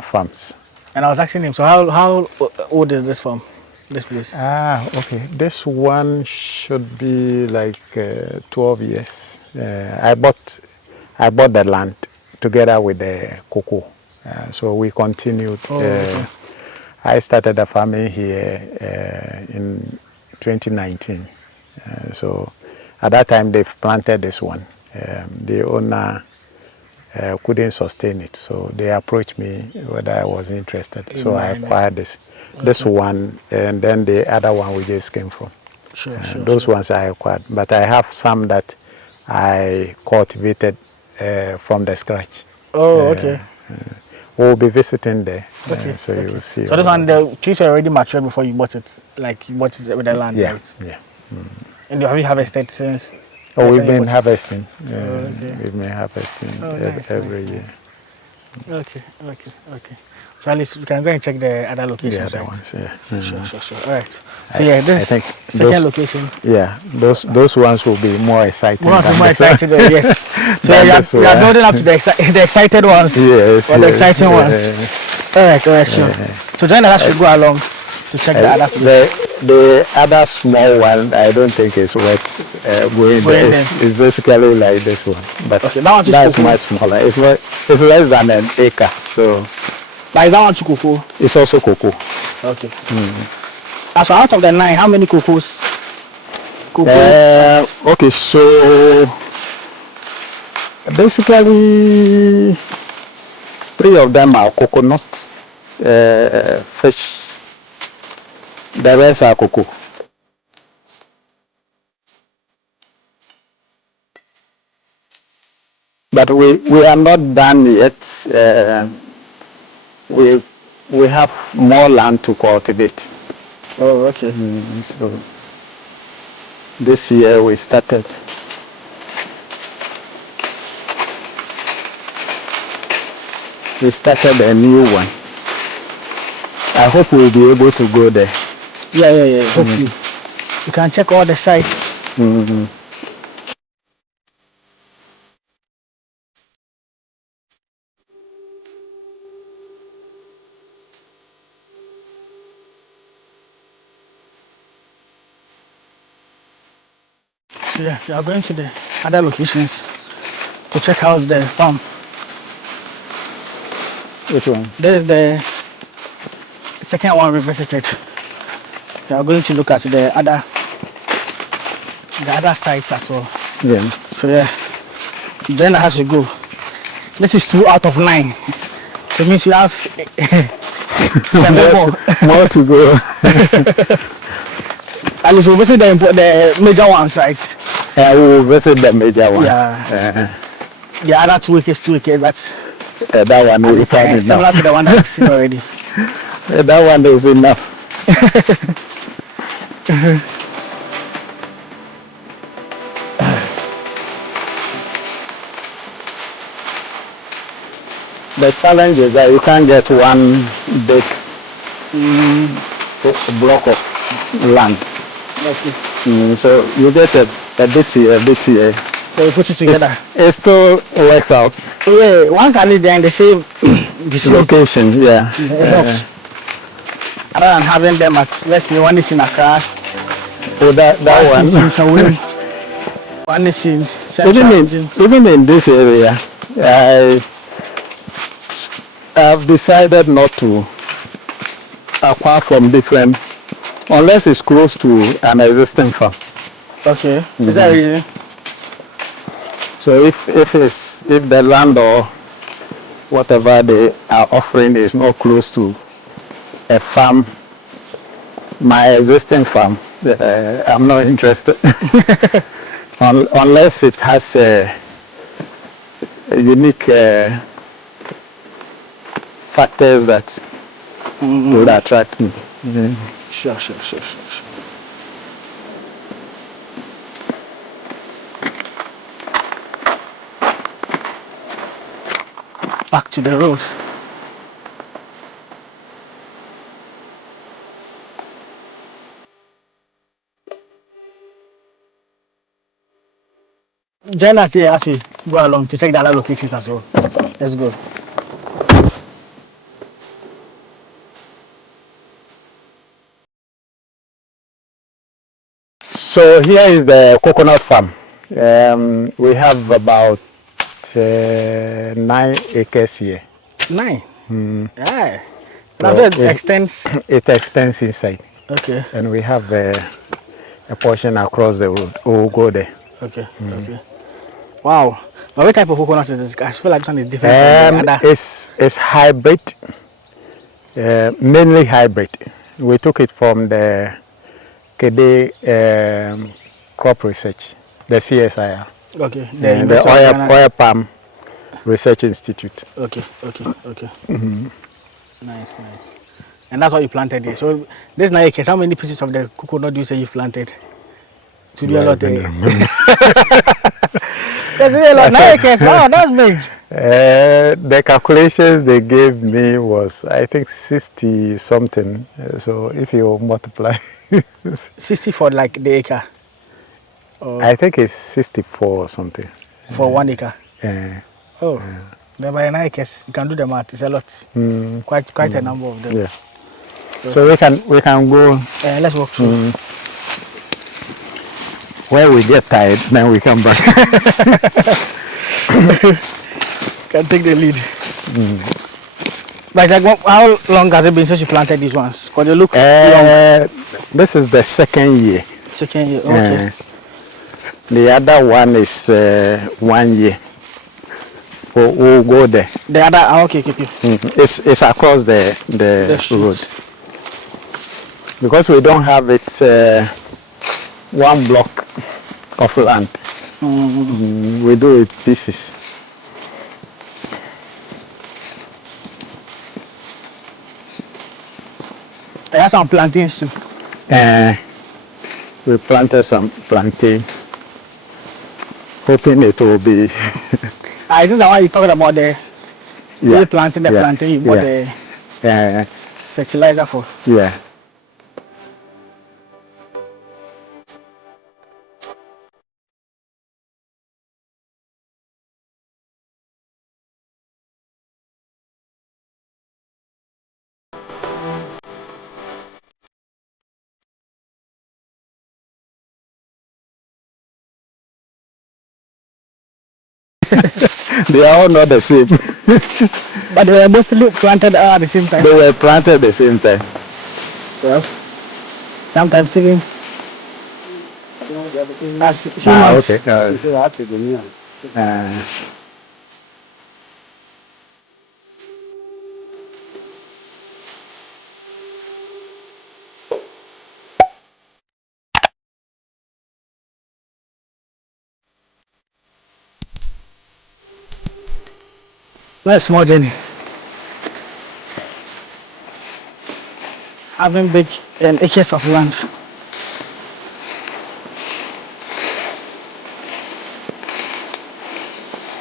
farms. And I was asking him, so how old is this farm, this place? Okay. This one should be like 12 years. I bought the land together with the cocoa. So we continued. Okay. I started the farming here in 2019. So at that time they've planted this one. The owner couldn't sustain it, so they approached me whether I was interested. So I acquired this one, and then the other one we just came from. Sure. Those ones I acquired, but I have some that I cultivated from the scratch. Oh, okay. We'll be visiting there, so Okay. you will see. So this one, the trees were already matured before you bought it, like you bought it with the land, right? Yeah. And have you harvested since? Oh, we've been harvesting. Okay. We've been harvesting Nice. every year. Okay. So at least we can go and check the other locations. Yeah, that Right? ones. Yeah. Sure. All right. So yeah, this I think second location. Yeah, those ones will be more exciting. Ones are more excited. Yes. So you are building up to the excited ones. Yes. Or the exciting ones. All right. Sure. So join us as we go along to check the other place. The other small one, I don't think it's worth going there. It's basically like this one, but that's much smaller. It's less than an acre, so. But is that one to cocoa? It's also cocoa. Okay. So out of the 9, how many cocoas? Okay, so basically 3 of them are coconut fish. The rest are cocoa. But we are not done yet. We have more land to cultivate. Oh, okay. So this year we started. We started a new one. I hope we'll be able to go there. Yeah. Hopefully. You can check all the sites. So yeah, you are going to the other locations to check out the farm. Which one? This is the second one we visited. We are going to look at the other sites as well. Yeah. So yeah, then has to go. This is 2 out of 9. So it means you have more to go. At least we'll visit the major ones, right? We will visit the major ones. Yeah. The other 2 acres, that's that one is similar to the one that I've seen already. That one is enough. The challenge is that you can't get one big block of land. Okay. So you get a bit here, a bit here. So you put it together. It still works out. Yeah, once I live there in the same location, yeah. It helps. Rather than having them at, let's say, one is in Accra. Oh, that one. One is in even in this area, I've decided not to acquire from different, unless it's close to an existing farm. Okay. Is that reason? So if the land or whatever they are offering is not close to a farm, my existing farm, I'm not interested. Unless it has a unique factors that would attract me. Sure. Back to the road. Join us here as we go along to check the other locations as well. Let's go. So here is the coconut farm. We have about 9 acres here. 9? Yeah. So It extends. It extends inside. Okay. And we have a portion across the road. We'll go there. Okay. Wow. But what type of coconut is this? I feel like this one is different from the other. It's hybrid, mainly hybrid. We took it from the KD crop research, the CSIR. Okay. The oil palm research institute. Okay. Nice. And that's what you planted here. So this 9 acres, how many pieces of the coconut do you say you planted? To be a lot. That's a lot. 9 acres. Wow, that's big. The calculations they gave me was, I think, 60 something. So if you multiply, 60 for like the acre. I think it's 64 or something. For 1 acre. Yeah. Oh, then by 9 acres, you can do the math. It's a lot. Quite a number of them. Yeah. So we can go. Let's walk through. Where we get tired, then we come back. Can take the lead. Like how long has it been since you planted these ones? Because they look long. This is the second year. Second year, okay. The other one is 1 year. We'll go there. The other, okay. It's across the road. Because we don't have it 1 block of land. We do it pieces. There are some plantains too. We planted some plantain, hoping it will be. Is this the one you talking about there? Yeah. You planting the plantain, you bought the fertilizer for? Yeah. They are all not the same. But they were mostly planted at the same time. They were planted at the same time. Well, sometimes even as few months. Okay. Not a small journey. Having big acres of land.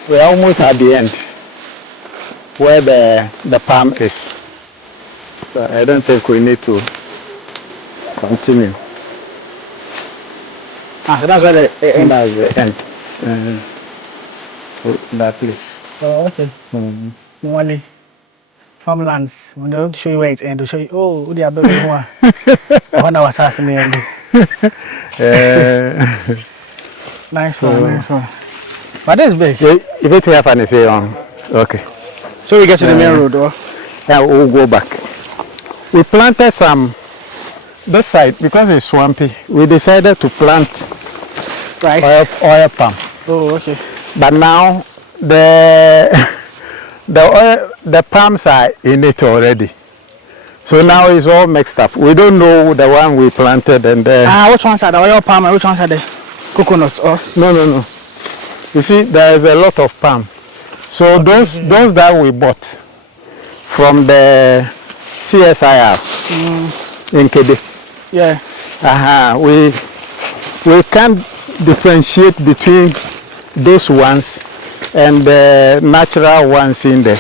We're almost at the end where the palm is. So I don't think we need to continue. So that's where the ends. That's the end. That place. Oh, okay. Normally, farmlands, when they don't show you where it ends, they show you, oh, they are building more. When I was asking nice one. But this is big. If it were funny, say on. Okay. So we get to the main road, or? Yeah, we'll go back. We planted some this side because it's swampy. We decided to plant oil palm. Oh, okay. But now the palms are in it already. So now it's all mixed up. We don't know the one we planted and which ones are the oil palm and which ones are the coconuts? Or? No. You see, there is a lot of palm. So those that we bought from the CSIR in Kede. Yeah. We can't differentiate between those ones and the natural ones in there.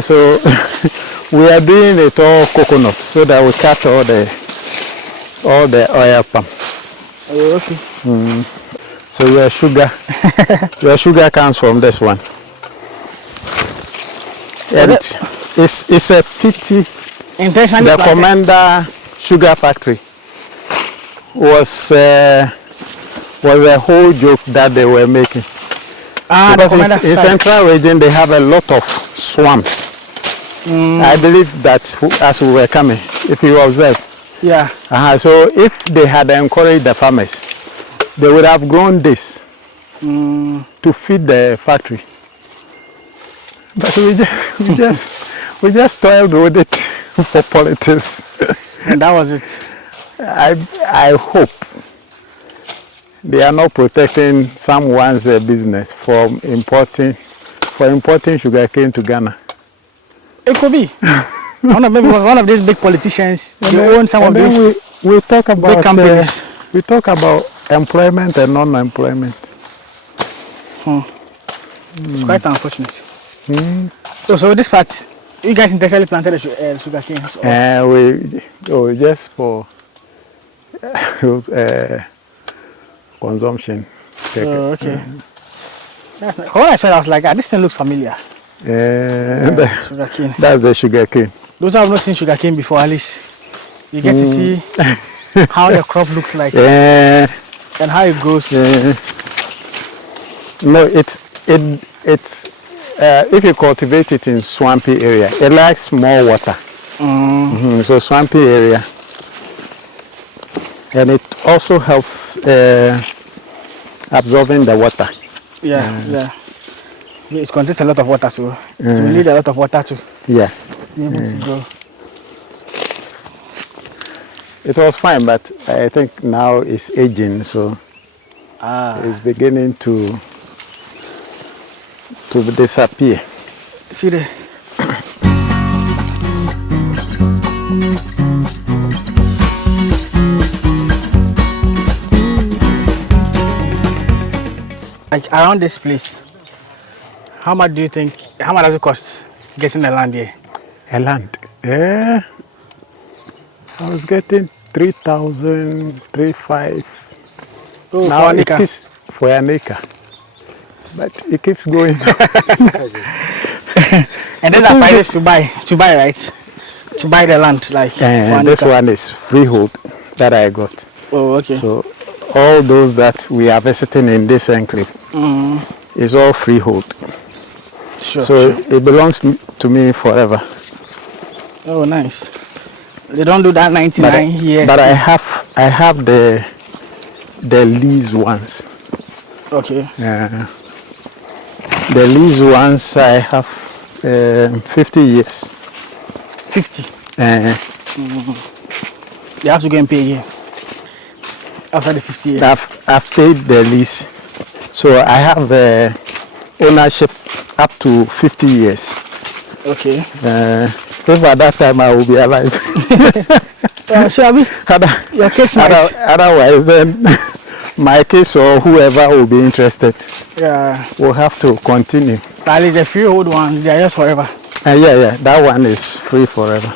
So we are doing it all coconut so that we cut all the oil palm. Oh, okay. So your sugar comes from this one. And it's a pity. The Commander Sugar Factory was a whole joke that they were making. Because in Central region they have a lot of swamps. I believe that as we were coming, if you observe. Yeah. So if they had encouraged the farmers, they would have grown this to feed the factory. But we just toiled with it for politics. And that was it. I hope they are not protecting someone's business from importing sugarcane to Ghana. It could be. one of these big politicians. You own some of these we talk about big companies. We talk about employment and non-employment. It's quite unfortunate. So this part, you guys intentionally planted the sugar cane? We just for consumption. Oh, okay. That's nice. When I saw it, I was like, this thing looks familiar. Sugar cane. That's the sugar cane. Those who have not seen sugar cane before, at least you get to see how the crop looks like and how it grows. No, it's if you cultivate it in swampy area, it likes more water. So swampy area, and it also helps absorbing the water. Yeah. It contains a lot of water, so it will need a lot of water to be able to grow. It was fine, but I think now it's aging, so it's beginning to disappear. See there. Like around this place, how much do you think, how much does it cost getting the land here? A land? Yeah. I was getting 3,000, 3,500. Oh, now for an acre? For an acre. But it keeps going. And these are prices to buy, right? To buy the land, like for an this acre. one is freehold that I got. Oh, okay. So all those that we are visiting in this enclave is all freehold. Sure. It belongs to me forever. Oh, nice. They don't do that 99 years. But I have the lease ones. Okay. The lease ones I have 50 years. 50. You have to go and pay again after the 50 years. I've paid the lease, so I have ownership up to 50 years. Okay. If at that time I will be alive. Shabi, your case might. Otherwise, then my case or whoever will be interested will have to continue. At least the freehold ones, they are yours forever. Yeah, that one is free forever.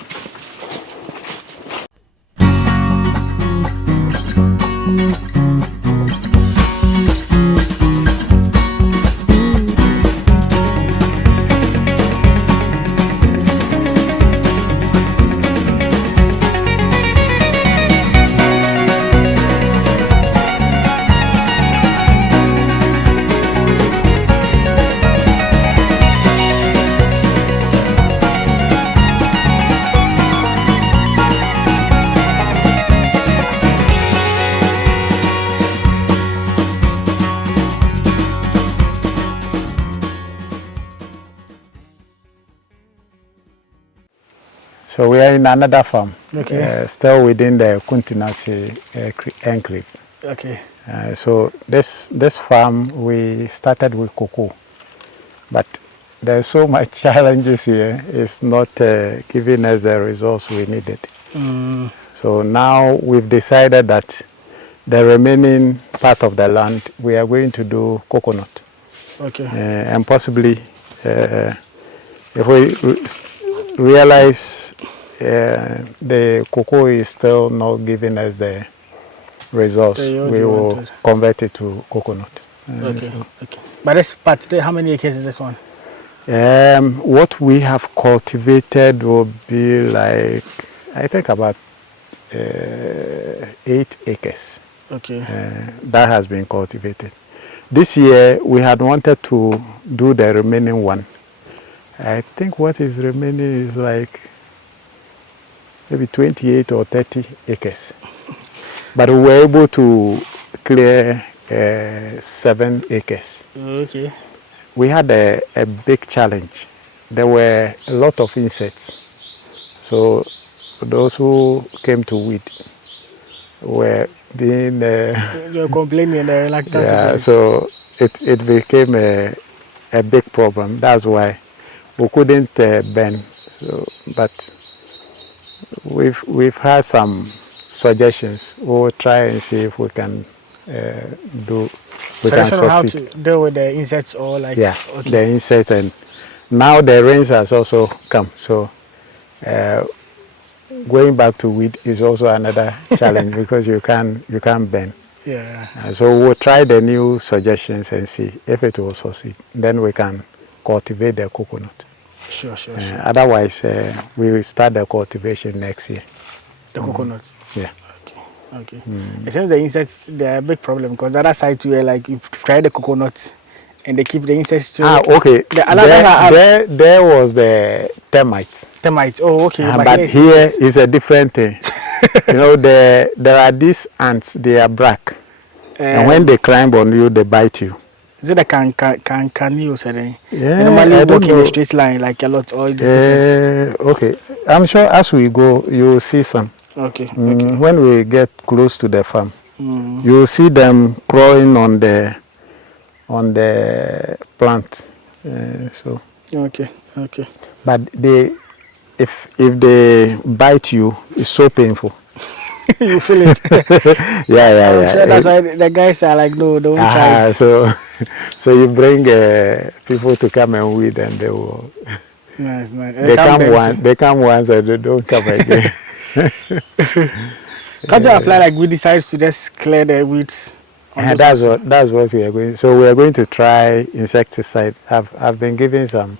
So we are in another farm, still within the Kuntinasi enclave. Okay. So this farm we started with cocoa, but there's so much challenges here. It's not giving us the results we needed. So now we've decided that the remaining part of the land we are going to do coconut. Okay. And possibly if we realize the cocoa is still not giving us the results, we will convert it to coconut. Okay. But this part, how many acres is this one? What we have cultivated will be like, I think about 8 acres. Okay. That has been cultivated. This year we had wanted to do the remaining one. I think what is remaining is like maybe 28 or 30 acres. But we were able to clear 7 acres. Okay. We had a big challenge. There were a lot of insects. So those who came to weed were being... You're complaining, they're like that. Yeah, so it became a big problem. That's why we couldn't bend. So, but we've had some suggestions. We'll try and see if we can do we So can you know how succeed. to deal with the insects or like Yeah, okay. the insects, and now the rains has also come. So going back to weed is also another challenge because you can't bend. Yeah. So we'll try the new suggestions and see if it will succeed. Then we can cultivate the coconut. Sure. Otherwise, we will start the cultivation next year. The coconut. Yeah. Okay. It seems the insects they're a big problem because the other side too, like you try the coconut and they keep the insects too. Okay. The other There was the termites. termites. Oh, okay. But here is a different thing. There are these ants. They are black, and when they climb on you, they bite you. is it the can you say? Yeah, They normally I don't walk in know. a straight line like a lot or it's different. Okay, I'm sure as we go, you will see some. Okay. When we get close to the farm, Mm. you will see them crawling on the plant. So, Okay. but if they bite you, it's so painful. You feel it. Yeah. Sure that's why the guys are like, no, don't try it. So you bring people to come and weed, and they will. Nice. They come once and they don't come again. Can't you apply like weedicides to just clear the weeds? That's what we are going. So we are going to try insecticide. I've been given some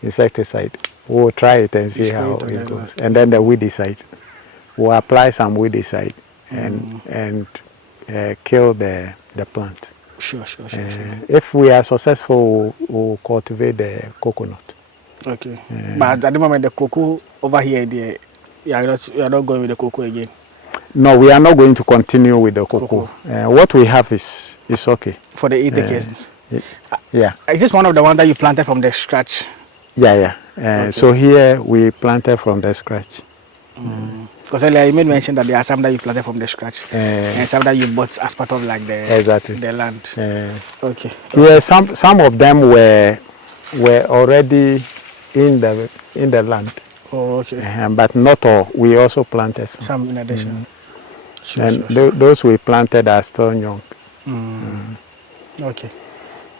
insecticide. We'll try it and see how it goes. And then the weedicide. We'll apply some weedicide and kill the plant. Sure. If we are successful, we'll cultivate the coconut. Okay. But at the moment, the cocoa over here, you are not going with the cocoa again. No, we are not going to continue with the cocoa. What we have is okay. For the 8 acres. Yeah. Is this one of the ones that you planted from the scratch? Yeah. So here we planted from the scratch. Because earlier you made mention that there are some that you planted from the scratch and some that you bought as part of like the land. Okay. Yeah, some of them were already in the land. Oh, okay. But not all. We also planted Some in addition. Sure. Those we planted are still young. Okay.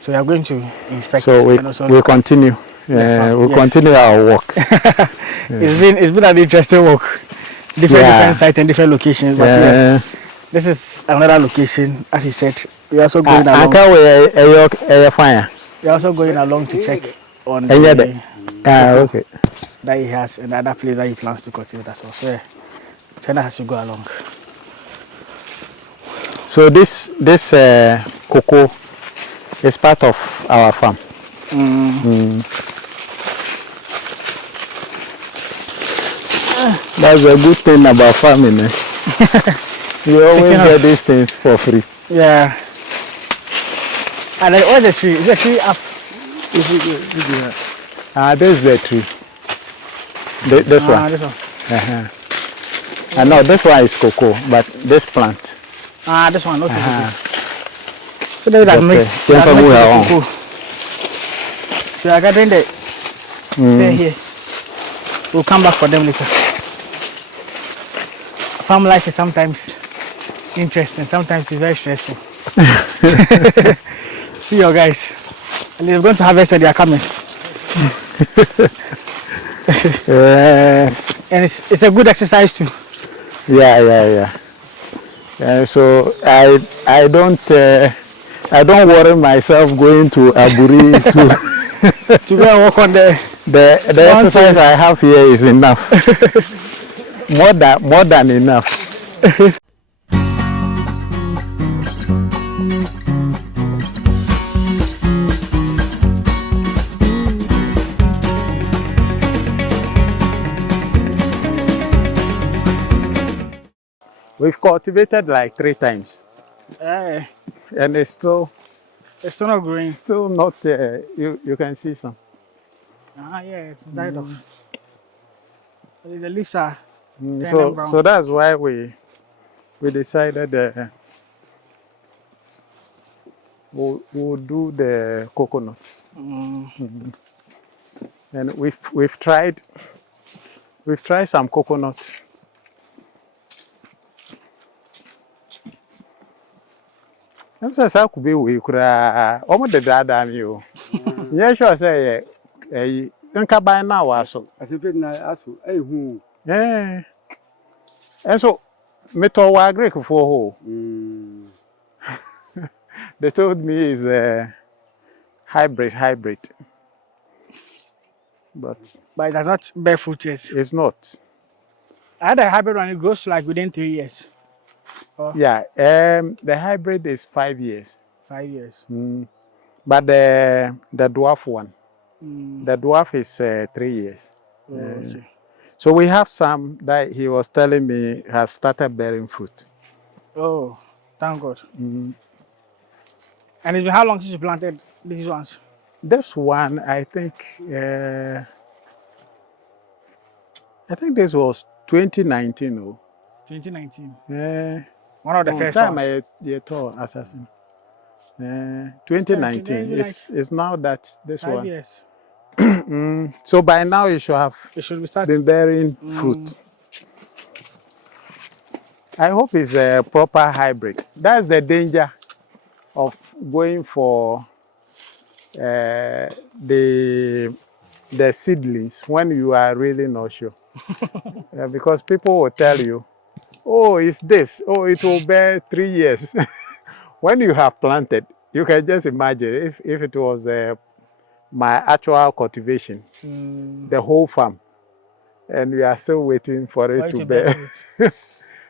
So you are going to inspect. So we'll continue. We'll continue our work. It's been an interesting work. Different sites and different locations. But this is another location. As he said, we are also going along. We are also going along to check on the okay. that he has and the other place that he plans to cultivate as well. So yeah, China has to go along. So this cocoa is part of our farm. That's a good thing about farming. You always get these things for free. Yeah. And then where's the tree? Is the tree up? This is the tree. This one. This one. No, this one is cocoa, but this plant. This one. Okay. So that makes cocoa. So I got in there. Here. We'll come back for them later. Farm life is sometimes interesting, sometimes it's very stressful. See you guys. And they're going to harvest and they are coming. And it's a good exercise too. Yeah. So I don't worry myself going to Aburi to go and work on the exercise I have here is enough. more than enough. We've cultivated like 3 times. And it's still not growing. Still not, you can see some. Yeah, it's died off. The leaves are brown. So that's why we decided we'll do the coconut. And we've tried some coconut. I'm saying I could be we could almost the dad and you. Yeah, sure say nka buy now also. As if na aso who. Yeah. And so me to wa agree for ho. They told me is hybrid. But it does not bear fruit yet. it's not. I had a hybrid one, it grows like within 3 years. Yeah, the hybrid is 5 years. 5 years. But the dwarf one, the dwarf is 3 years. Oh, okay. So we have some that he was telling me has started bearing fruit. Oh, thank God. And it's been how long since you planted these ones? This one, I think this was 2019. Oh. 2019. One of the first time ones. I told assassin. 2019 is now that this 5 one. years. So by now it should have been bearing fruit. I hope it's a proper hybrid. That's the danger of going for the seedlings when you are really not sure. Because people will tell you, oh, it's this, oh, it will bear 3 years. When you have planted, you can just imagine if it was my actual cultivation, the whole farm, and we are still waiting for it to bear.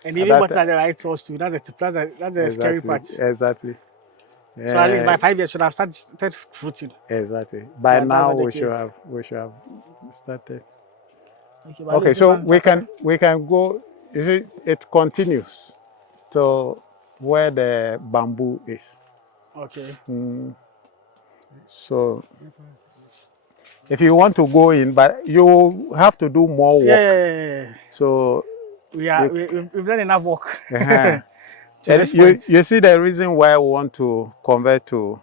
And even what's at the right source too. That's the scary part. Exactly. So at least by 5 years should have started fruiting. Exactly. By now we should have started. Okay, so we can go. You see, it continues to where the bamboo is. Okay. So if you want to go in, but you have to do more work. Yeah. So we've done enough work. And you see the reason why we want to convert to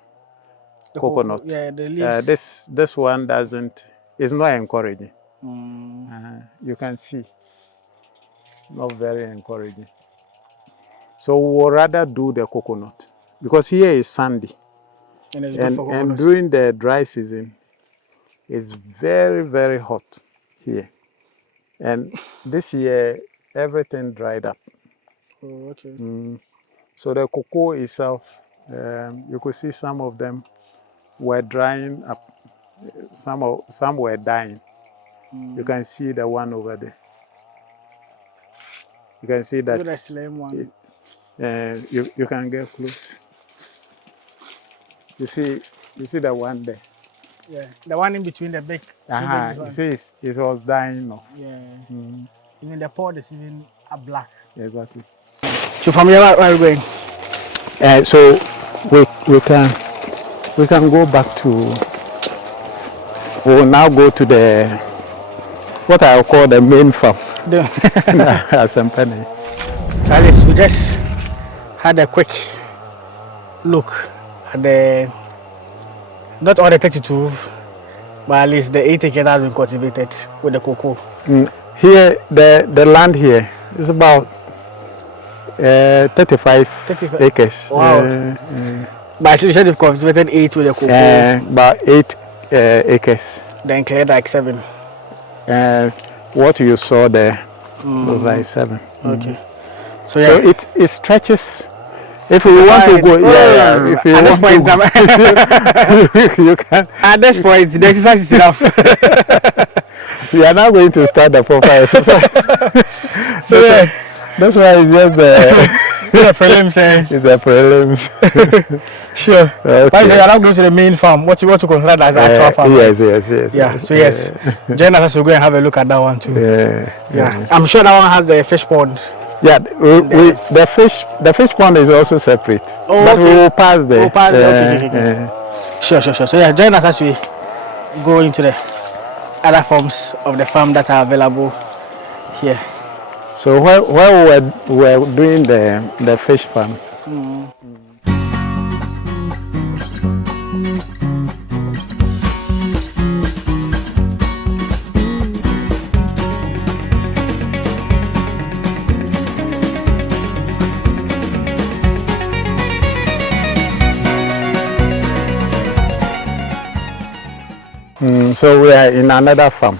coconut. Yeah, the leaves. This one is not encouraging. You can see, not very encouraging. So we would rather do the coconut because here is sandy, and during the dry season, it's very, very hot here. And this year, everything dried up. Oh, okay. So the cocoa itself, you could see some of them were drying up. Some were dying. You can see the one over there. You can see that. The slim one. You can get close. You see the one there. Yeah, the one in between the big. You see, it was dying now. Yeah. Even the pod is even black. Exactly. So from here, where are we going? So we can go back to. We'll now go to what I will call the main farm. So Alice, we just had a quick look at not all the 32, but at least the 8 acres has been cultivated with the cocoa. Here, the land here is about 35 acres. Wow. But I see you said you've cultivated 8 with the cocoa. About 8 acres. Then cleared like 7. What you saw there was like 7. Okay. So it stretches. If you want to go, if you want to go, you can. At this point, the exercise is enough. We are now going to start the proper exercise. So that's why it's just the prelims. It's the prelims. Sure. Okay. But you are now going to the main farm. What you want to consider as actual farm? Yes. Yeah. So yes, join us to go and have a look at that one too. Yeah. I'm sure that one has the fish pond. Yeah, the fish pond is also separate. Oh, but okay. we will pass there. Okay. Sure. So yeah, join us as we go into the other forms of the farm that are available here. So while we were doing the fish farm. So we are in another farm.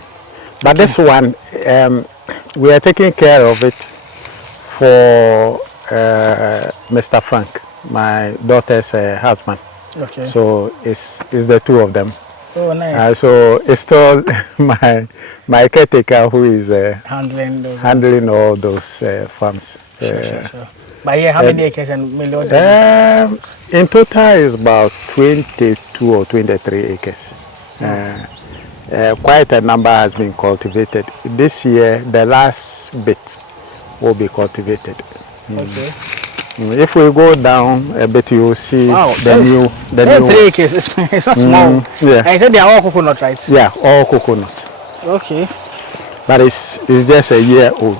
But this one, we are taking care of it for Mr. Frank, my daughter's husband. Okay. So it's the two of them. Oh, nice. So it's still my caretaker who is handling all those farms. Sure. But yeah, how many acres and millions? In total is about 22 or 23 acres. Quite a number has been cultivated. This year, the last bit will be cultivated. Okay. If we go down a bit, you will see the new 3 acres. It's not small. Yeah. I said they are all coconut, right? Yeah, all coconut. Okay. But it's just a year old.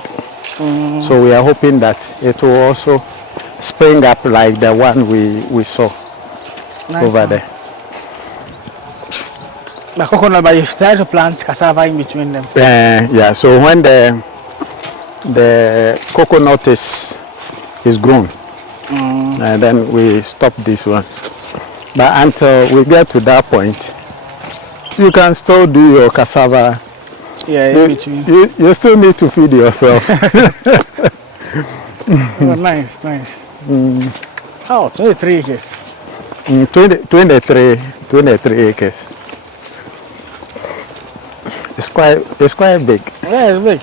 So we are hoping that it will also spring up like the one we saw over there. The coconut, but you try to plant cassava in between them. Yeah. So when the coconut is grown, and then we stop these ones. But until we get to that point, you can still do your cassava. Yeah, in between. You still need to feed yourself. Oh, nice. Oh, 23 acres. 23 acres. It's quite big. Yeah, it's big.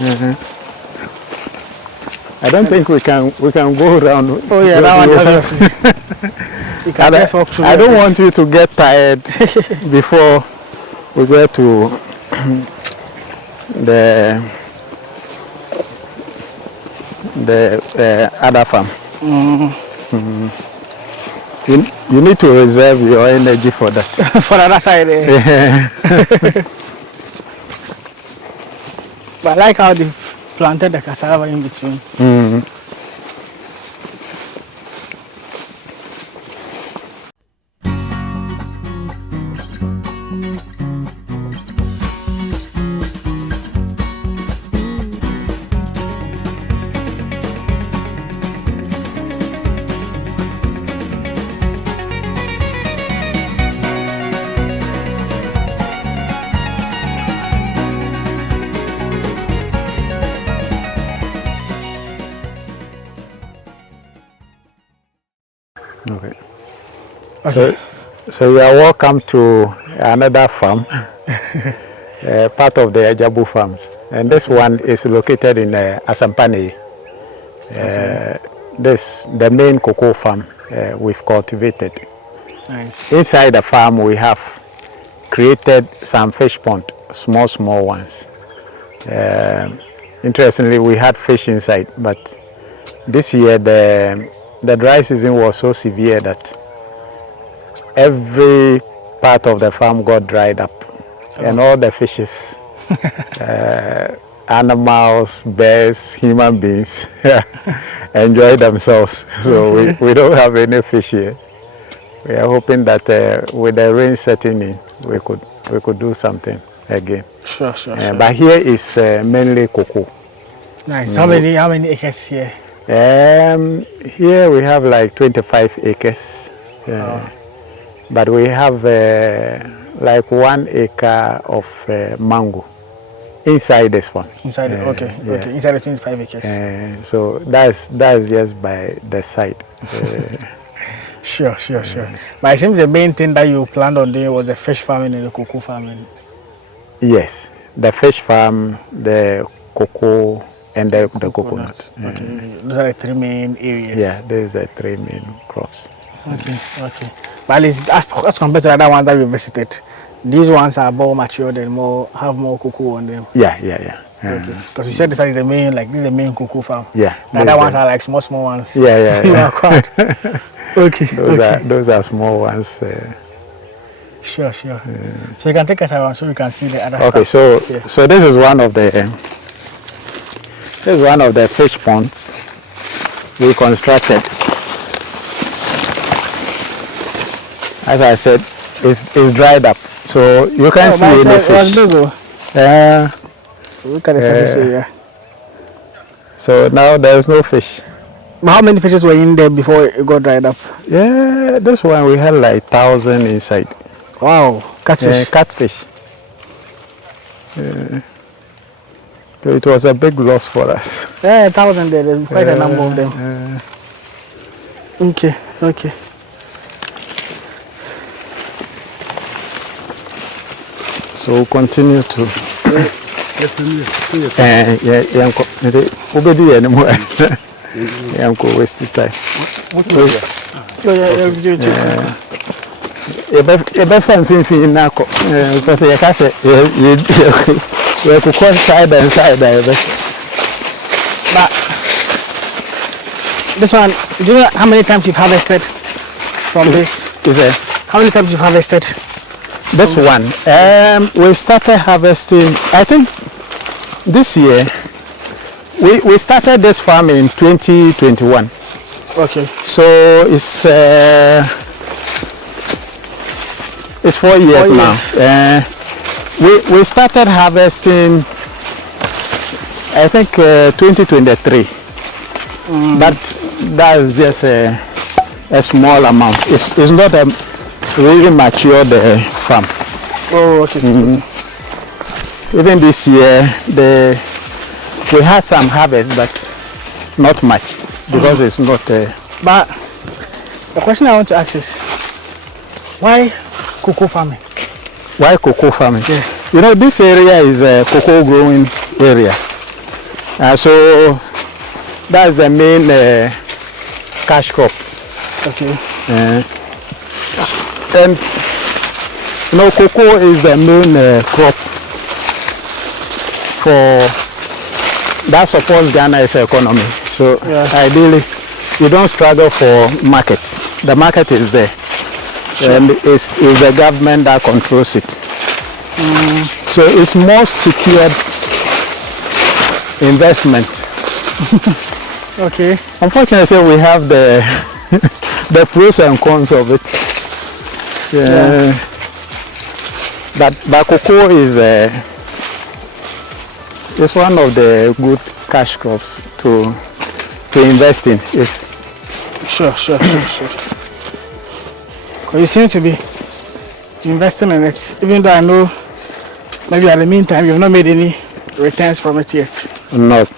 I don't think we can go around. Oh yeah, that one. You can just walk through. I don't want you to get tired before we go to the other farm. You need to reserve your energy for that. For the other side. But I like how they planted the cassava in between. Okay. So you are welcome to another farm, part of the Adjabus farms, and this one is located in Asampane. This the main cocoa farm we've cultivated. Nice. Inside the farm we have created some fish pond, small ones. Interestingly, we had fish inside, but this year the dry season was so severe that every part of the farm got dried up, and all the fishes, animals, birds, human beings, enjoy themselves. So we don't have any fish here. We are hoping that with the rain setting in, we could do something again. Sure. But here is mainly cocoa. Nice. How many acres here? Here we have like 25 acres. But we have like 1 acre of mango inside this one. Inside, okay. Inside the 25 acres. So that's just by the side. Sure. But it seems the main thing that you planned on doing was the fish farming and the cocoa farming. Yes, the fish farm, the cocoa, and the coconut. Okay. Those are the 3 main areas. Yeah, those are 3 main crops. Okay. But as compared to the other ones that we visited, these ones are more mature and have more cocoa on them. Yeah. Because you said this is the main cocoa farm. Yeah. The other ones are like small ones. Yeah. You are quite. Okay. Those are small ones. Sure. So you can take us around so we can see the other. Okay. stuff. So this is one of the fish ponds we constructed. As I said, it's dried up, so you can't see any fish. Look at the surface area. So now there's no fish. But how many fishes were in there before it got dried up? Yeah, this one we had like 1,000 inside. Wow, catfish. Catfish. So it was a big loss for us. Yeah, 1,000 there. There's quite a number of them. Okay. So we'll continue to. Waste the time. This one, do you know how many times you've harvested from this? Is it? How many times you've harvested? This one, we started harvesting, I think this year, we started this farm in 2021. Okay. So it's 4 years now. We started harvesting, I think 2023, but that is just a small amount. It's not a really matured farm. Oh, okay. Even this year, we had some harvest, but not much because it's not. But the question I want to ask is, why cocoa farming? Why cocoa farming? Yeah. You know, this area is a cocoa growing area, so that's the main cash crop. Okay. And you know, cocoa is the main crop that supports Ghana's economy. So ideally, you don't struggle for market. The market is there, and it's the government that controls it. So it's more secured investment. Okay. Unfortunately, we have the pros and cons of it. But cocoa is one of the good cash crops to invest in. Sure. Because you seem to be investing in it, even though I know maybe at the meantime you've not made any returns from it yet. Not.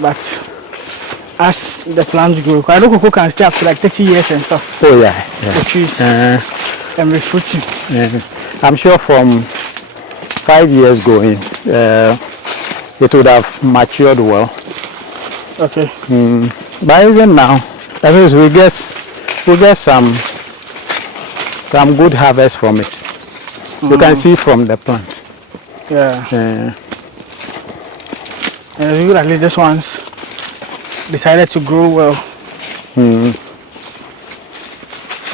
But as the plants grow, I know cocoa can stay up to like 30 years and stuff. Oh yeah. The trees and be fruiting. I'm sure from 5 years going, it would have matured well. Okay. But even now, at least we get some good harvest from it. You can see from the plant. Yeah. And it's good, at least this one's decided to grow well.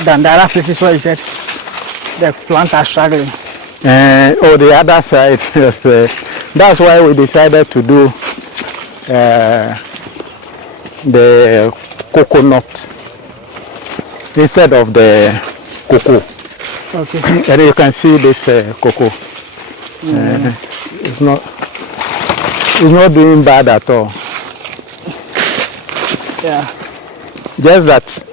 Than the other places where you said the plants are struggling. The other side, that's why we decided to do the coconut instead of the cocoa. Okay. And you can see this cocoa. It's not doing bad at all. Yeah. Just that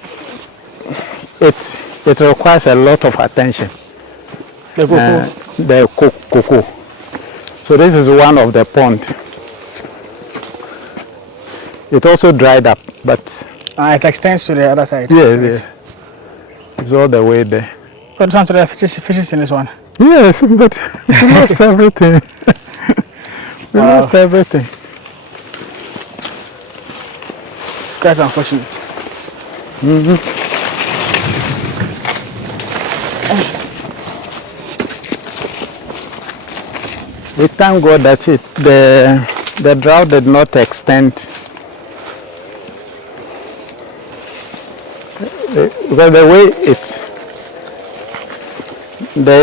it requires a lot of attention. The cocoa. The cocoa. So this is one of the pond. It also dried up, but It extends to the other side. yes. It's all the way there. But some to the fishes in this one. Yes, but we lost everything. We lost everything. It's quite unfortunate. We thank God that the drought did not extend. Because the way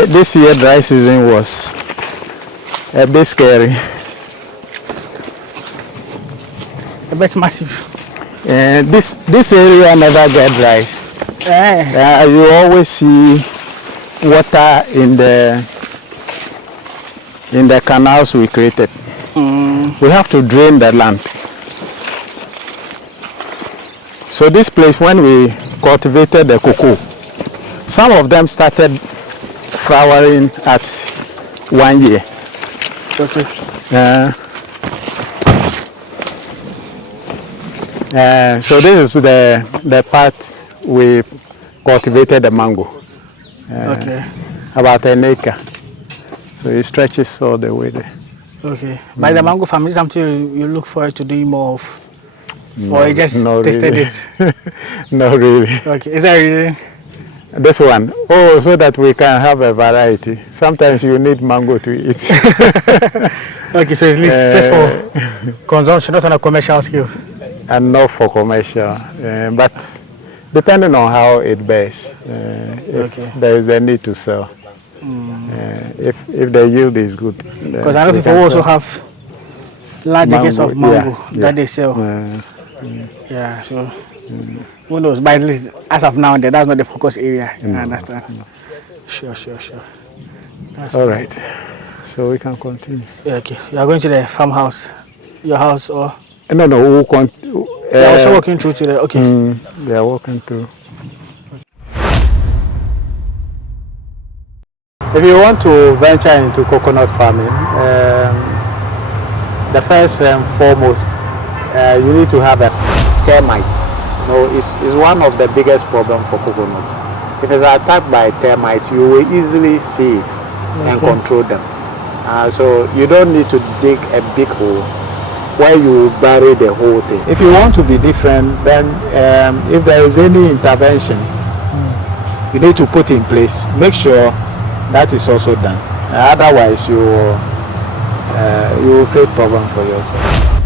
this year dry season was a bit scary. A bit massive. This area never get dry. You always see water in the canals we created. We have to drain the land. So this place, when we cultivated the cocoa, some of them started flowering at 1 year. Okay. So this is the part we cultivated the mango. Okay. About an acre. So it stretches all the way there. Okay. By the mango farm, is something you look forward to doing more of? Or you just tested really. it? No, really. Okay. Is that a reason? This one, so that we can have a variety. Sometimes you need mango to eat. Okay, so it's just for consumption, not on a commercial scale. And not for commercial, but depending on how it bears, if there is a need to sell. If the yield is good. Because I know people also have large acres of mango that they sell. Yeah, so who knows? But at least as of now, that's not the focus area. I understand. Sure. All right. So we can continue. Yeah, okay. You are going to the farmhouse, your house, or? No, we'll continue. They are also walking through to the. Okay. They are walking through. If you want to venture into coconut farming, the first and foremost, you need to have a termite. It's one of the biggest problems for coconut. If it's attacked by termite, you will easily see it and control them. So you don't need to dig a big hole where you bury the whole thing. If you want to be different, then if there is any intervention, you need to put in place. Make sure that is also done. Otherwise, you will create problem for yourself.